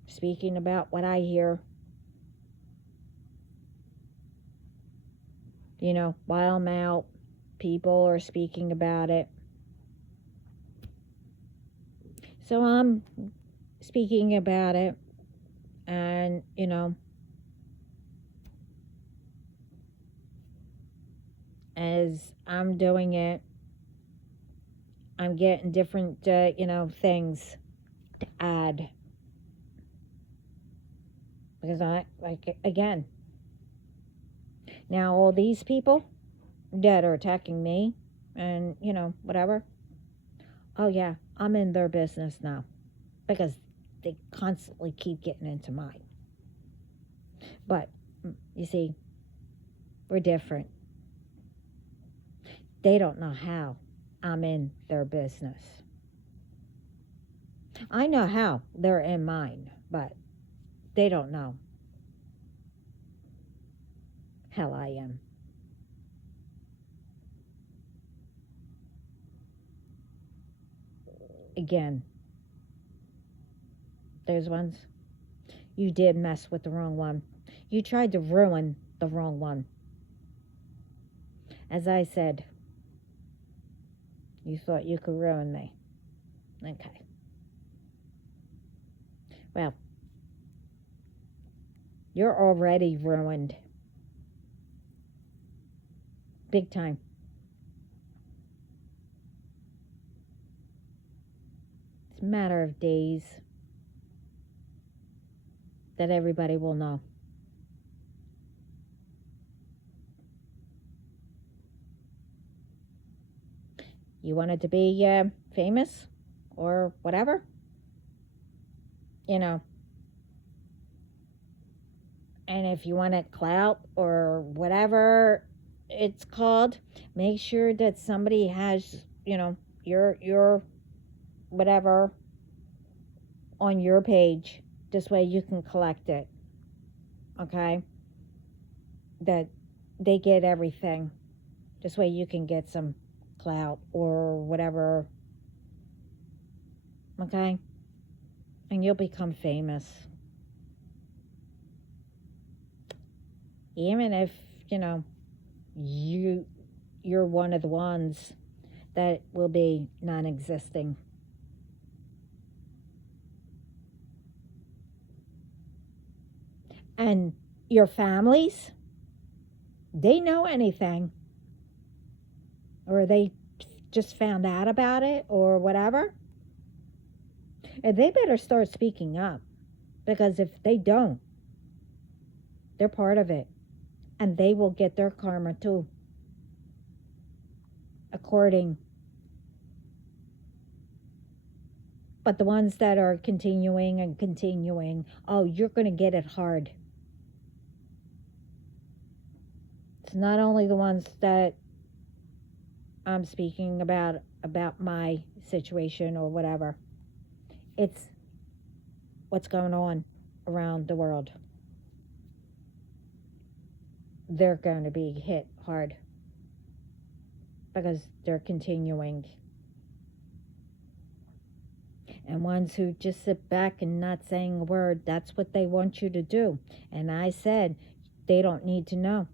speaking about what I hear, while I'm out, people are speaking about it. So I'm speaking about it, and, as I'm doing it, I'm getting different, things to add. Because again, now all these people that are attacking me and, whatever, oh yeah, I'm in their business now. Because they constantly keep getting into mine. But, you see, we're different. They don't know how I'm in their business. I know how they're in mine, but they don't know how I am. Again, those ones, you did mess with the wrong one. You tried to ruin the wrong one. As I said, you thought you could ruin me. Okay. Well, you're already ruined. Big time. It's a matter of days that everybody will know. You wanted to be famous or whatever, you know. And if you want it clout or whatever it's called, make sure that somebody has, your whatever on your page. This way you can collect it. Okay? That they get everything. This way you can get some clout or whatever. Okay? And you'll become famous. Even if, you know, you you're one of the ones that will be non-existing. And your families, they know anything, or they just found out about it or whatever, and they better start speaking up, because if they don't, they're part of it, and they will get their karma too, according. But the ones that are continuing and continuing, oh, you're going to get it hard. It's not only the ones that I'm speaking about my situation or whatever. It's what's going on around the world. They're going to be hit hard because they're continuing. And ones who just sit back and not saying a word, that's what they want you to do. And I said, they don't need to know.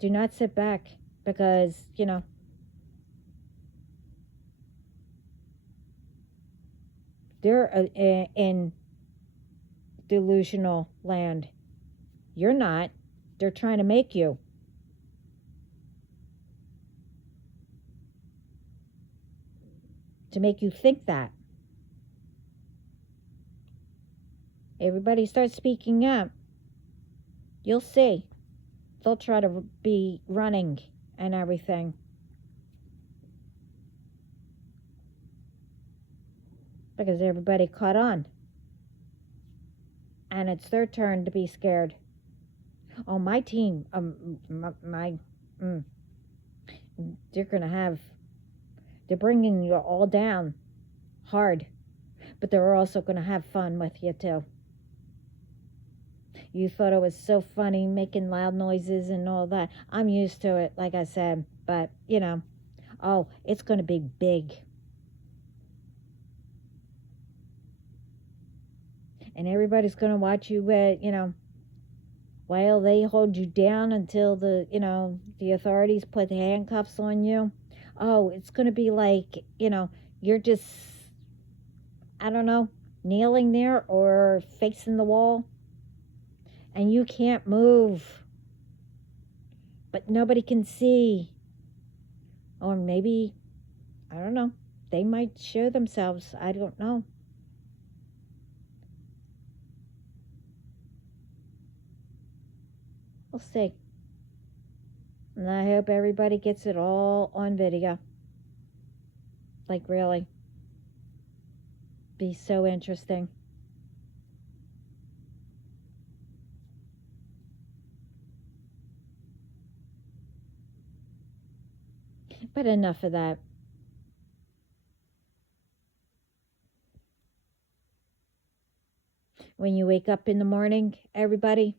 Do not sit back, because, they're in delusional land. You're not. They're trying to make you. To make you think that. Everybody starts speaking up. You'll see. They'll try to be running and everything. Because everybody caught on. And it's their turn to be scared. Oh, my team, they're bringing you all down hard. But they're also going to have fun with you too. You thought it was so funny making loud noises and all that. I'm used to it, like I said. But, oh, it's going to be big. And everybody's going to watch you, while they hold you down until the authorities put handcuffs on you. Oh, it's going to be like, you're just, I don't know, kneeling there or facing the wall. And you can't move, but nobody can see. Or maybe, I don't know, they might show themselves. I don't know. We'll see. And I hope everybody gets it all on video. Like, really. Be so interesting. But enough of that. When you wake up in the morning, everybody,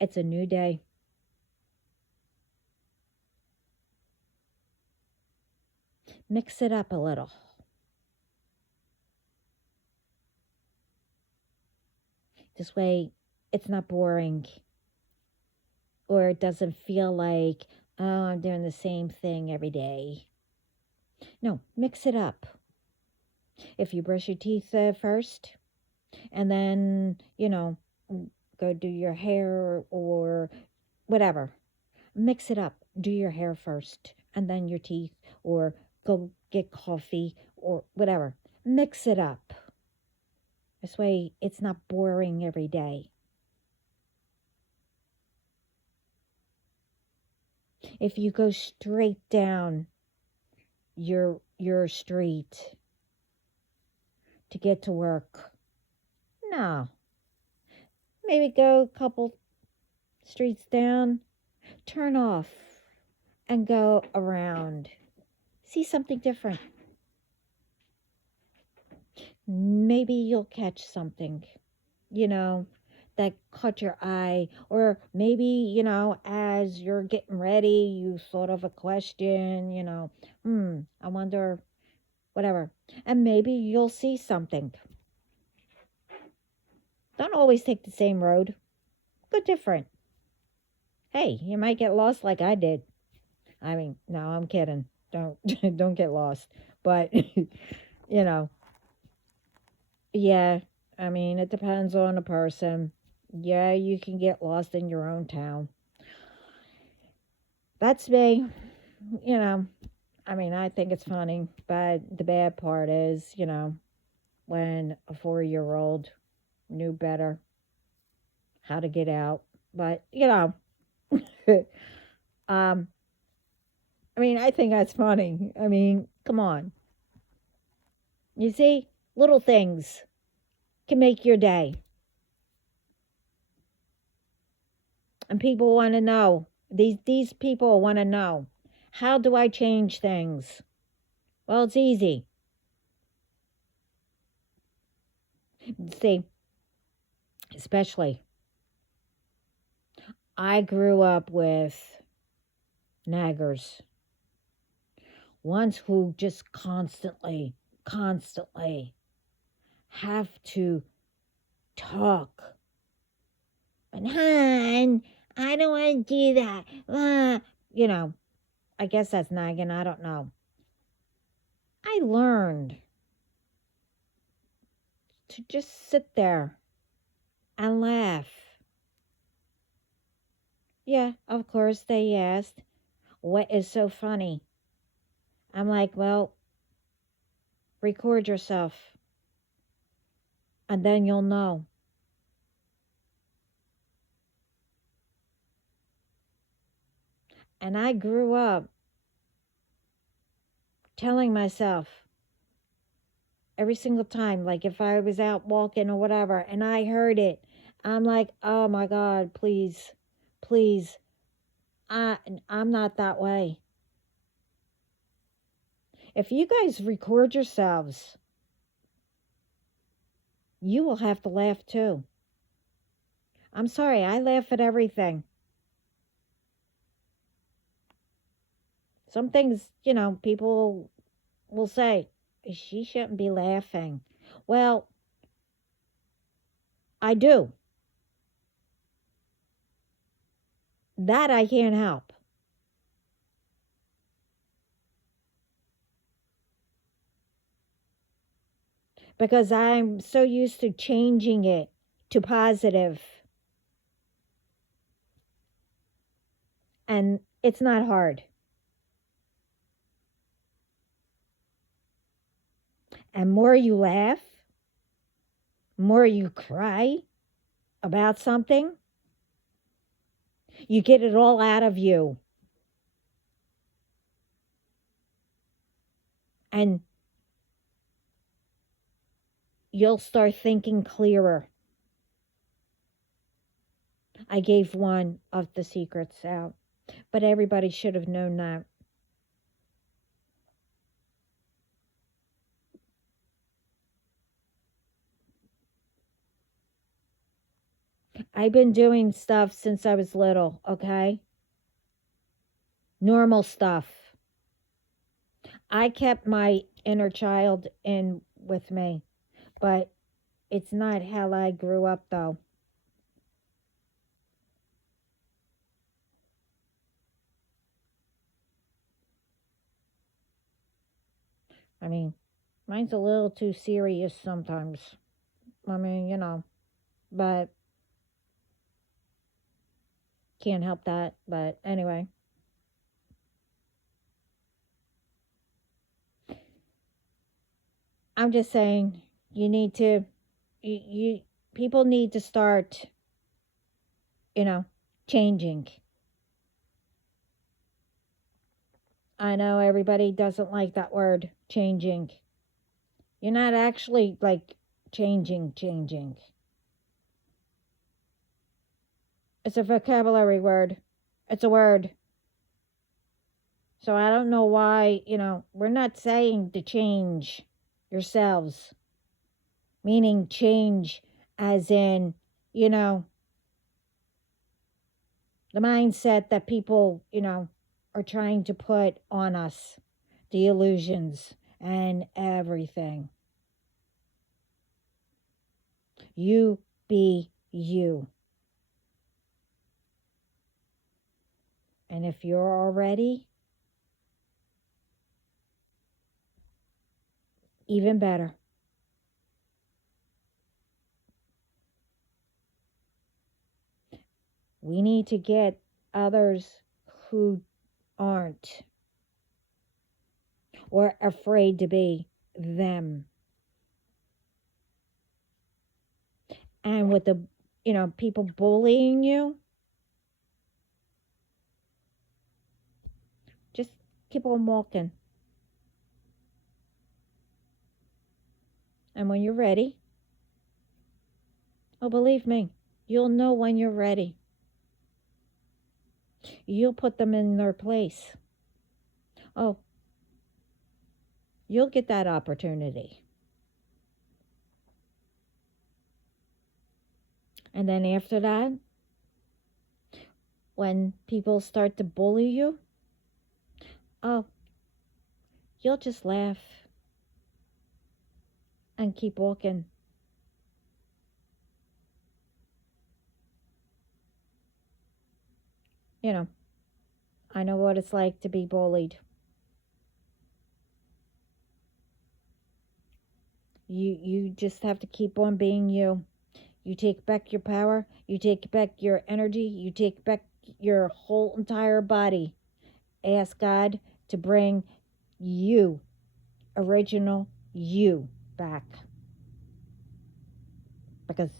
it's a new day. Mix it up a little. This way, it's not boring. Or it doesn't feel like, oh, I'm doing the same thing every day. No, mix it up. If you brush your teeth first, and then, go do your hair or whatever, mix it up. Do your hair first, and then your teeth, or go get coffee or whatever. Mix it up. This way, it's not boring every day. if you go straight down your street to get to work. No. Maybe go a couple streets down, turn off, and go around. See something different. Maybe you'll catch something, you know, that caught your eye. Or maybe, as you're getting ready, you thought of a question, I wonder, whatever. And maybe you'll see something. Don't always take the same road. Go different. Hey, you might get lost like I did. I mean, no, I'm kidding. Don't don't get lost. But yeah, I mean, it depends on the person. Yeah, you can get lost in your own town. That's me. You know, I mean, I think it's funny, but the bad part is, when a 4-year-old knew better how to get out. But, um, I mean, I think that's funny. I mean, come on. You see, little things can make your day. And people want to know. These people want to know. How do I change things? Well, it's easy. See, especially I grew up with naggers. Ones who just constantly have to talk. And hon, I don't want to do that. I guess that's nagging. I don't know. I learned to just sit there and laugh. Yeah, of course, they asked, what is so funny? I'm like, well, record yourself, and then you'll know. And I grew up telling myself every single time, like if I was out walking or whatever, and I heard it, I'm like, oh my God, please, please, I'm not that way. If you guys record yourselves, you will have to laugh too. I'm sorry, I laugh at everything. Some things, people will say, she shouldn't be laughing. Well, I do. That I can't help. Because I'm so used to changing it to positive. And it's not hard. And more you laugh, more you cry about something, you get it all out of you. And you'll start thinking clearer. I gave one of the secrets out, but everybody should have known that. I've been doing stuff since I was little, okay? Normal stuff. I kept my inner child in with me, but it's not how I grew up, though. I mean, mine's a little too serious sometimes. I mean, but can't help that. But anyway, I'm just saying you need to, you people need to start, you know, changing. I know everybody doesn't like that word, changing. You're not actually like changing. It's a vocabulary word. It's a word. So I don't know why, we're not saying to change yourselves, meaning change as in, you know, the mindset that people, are trying to put on us, the illusions and everything. You be you. And if you're already, even better. We need to get others who aren't or afraid to be them. And with the, people bullying you, just keep on walking. And when you're ready, oh, believe me, you'll know when you're ready. You'll put them in their place. Oh, you'll get that opportunity. And then after that, when people start to bully you, oh, you'll just laugh and keep walking. I know what it's like to be bullied. You just have to keep on being you. You take back your power, you take back your energy, you take back your whole entire body. Ask God to bring you, original you, back. Because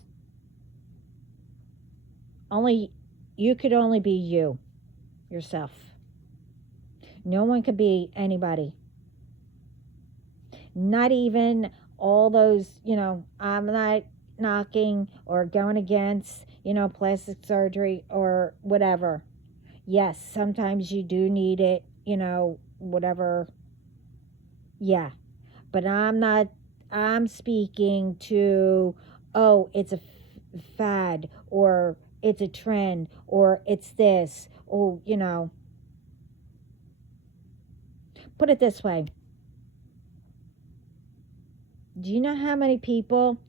only you could only be you, yourself. No one could be anybody. Not even all those, I'm not knocking or going against, plastic surgery or whatever. Yes, sometimes you do need it, whatever. Yeah. But I'm speaking to, oh, it's a fad or it's a trend or it's this. Oh, put it this way. Do you know how many people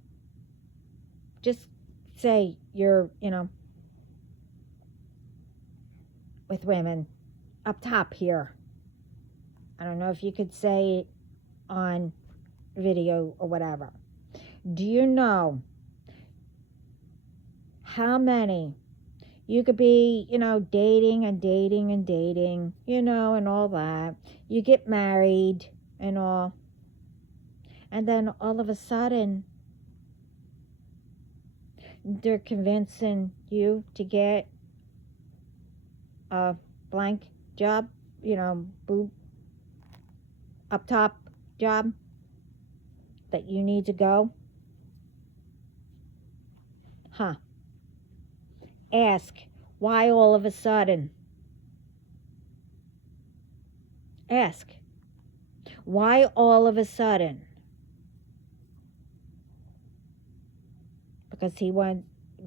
just say you're, with women up top here? I don't know if you could say it on video or whatever. Do you know how many you could be, dating and dating and dating, and all that. You get married and all. And then all of a sudden, they're convincing you to get a blank job, boob up top job that you need to go. Huh. Ask, why all of a sudden? Ask, why all of a sudden?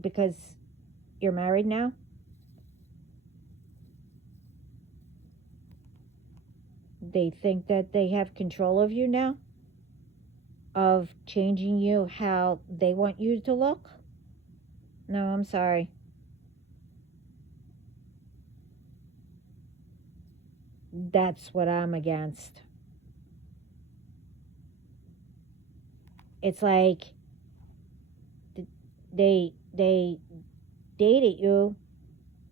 Because you're married now? They think that they have control of you now? Of changing you how they want you to look? No, I'm sorry. That's what I'm against. It's like they dated you,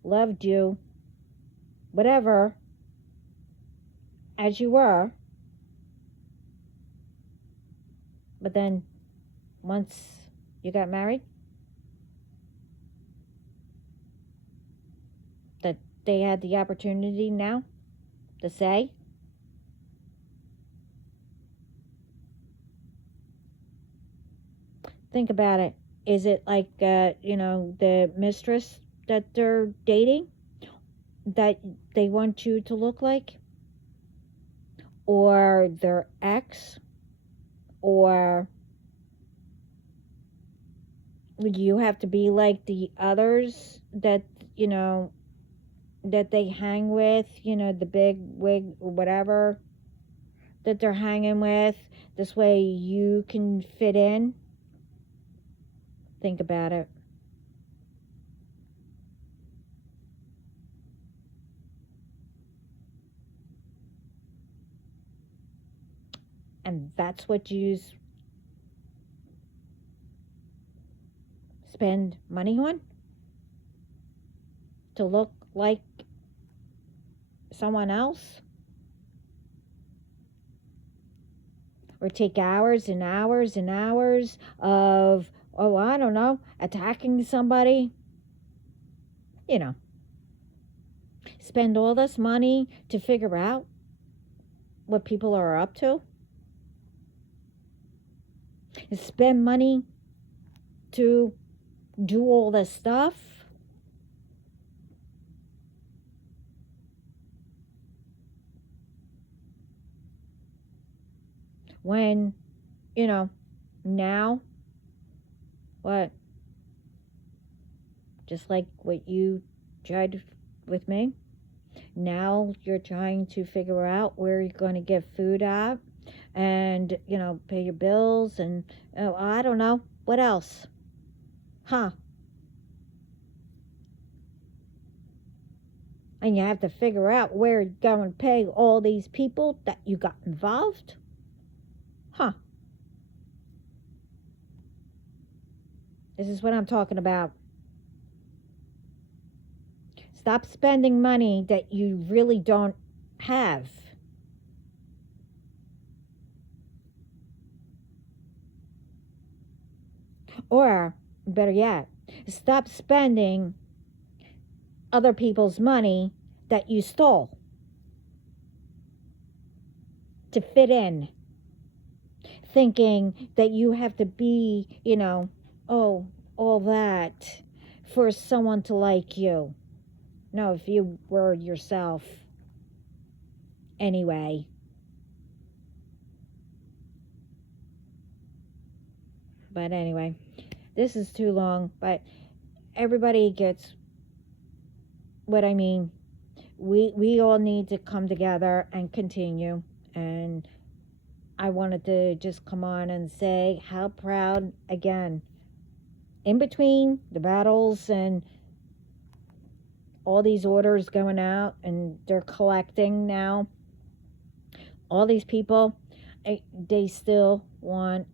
loved you, whatever, as you were, but then once you got married, that they had the opportunity now to say, Think about it. Is it like, the mistress that they're dating that they want you to look like? Or their ex? Or would you have to be like the others that, you know, that they hang with, the big wig or whatever that they're hanging with? This way you can fit in. Think about it. And that's what you spend money on? To look like someone else? Or take hours and hours and hours of, oh, I don't know, attacking somebody? You know, spend all this money to figure out what people are up to? Spend money to do all this stuff? When, now, what? Just like what you tried with me? Now you're trying to figure out where you're going to get food at and, pay your bills and, oh, I don't know. What else? Huh? And you have to figure out where you're going to pay all these people that you got involved? Huh? This is what I'm talking about. Stop spending money that you really don't have. Or, better yet, stop spending other people's money that you stole to fit in, thinking that you have to be, oh, all that for someone to like you. No, if you were yourself anyway. But anyway, this is too long, but everybody gets what I mean. We all need to come together and continue. And I wanted to just come on and say how proud, again, in between the battles and all these orders going out and they're collecting now, all these people, they still want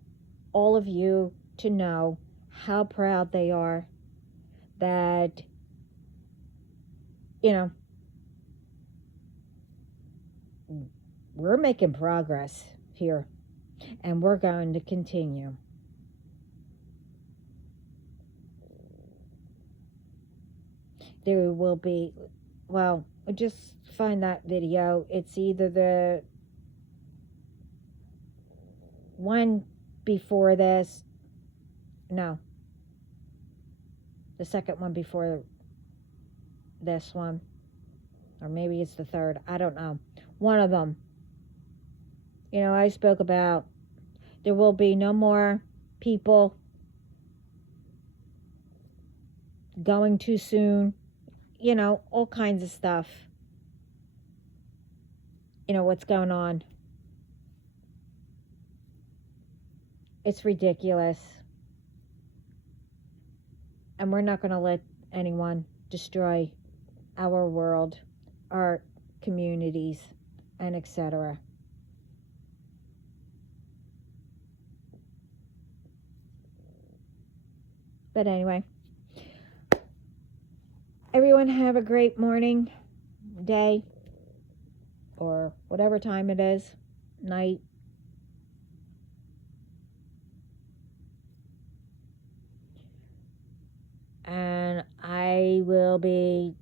all of you to know how proud they are that, we're making progress here and we're going to continue. There will be, well, just find that video. It's either the one before this, no, the second one before this one, or maybe it's the third, I don't know, one of them. I spoke about there will be no more people going too soon, all kinds of stuff, what's going on. It's ridiculous. And we're not going to let anyone destroy our world, our communities, and etc. But anyway, everyone have a great morning, day, or whatever time it is, night. And I will be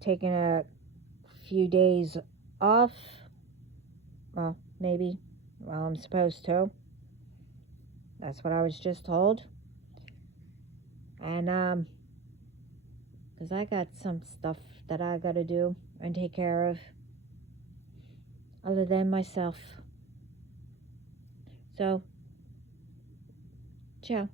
taking a few days off. Well, maybe. Well, I'm supposed to. That's what I was just told. And because I got some stuff that I got to do and take care of other than myself. So, ciao.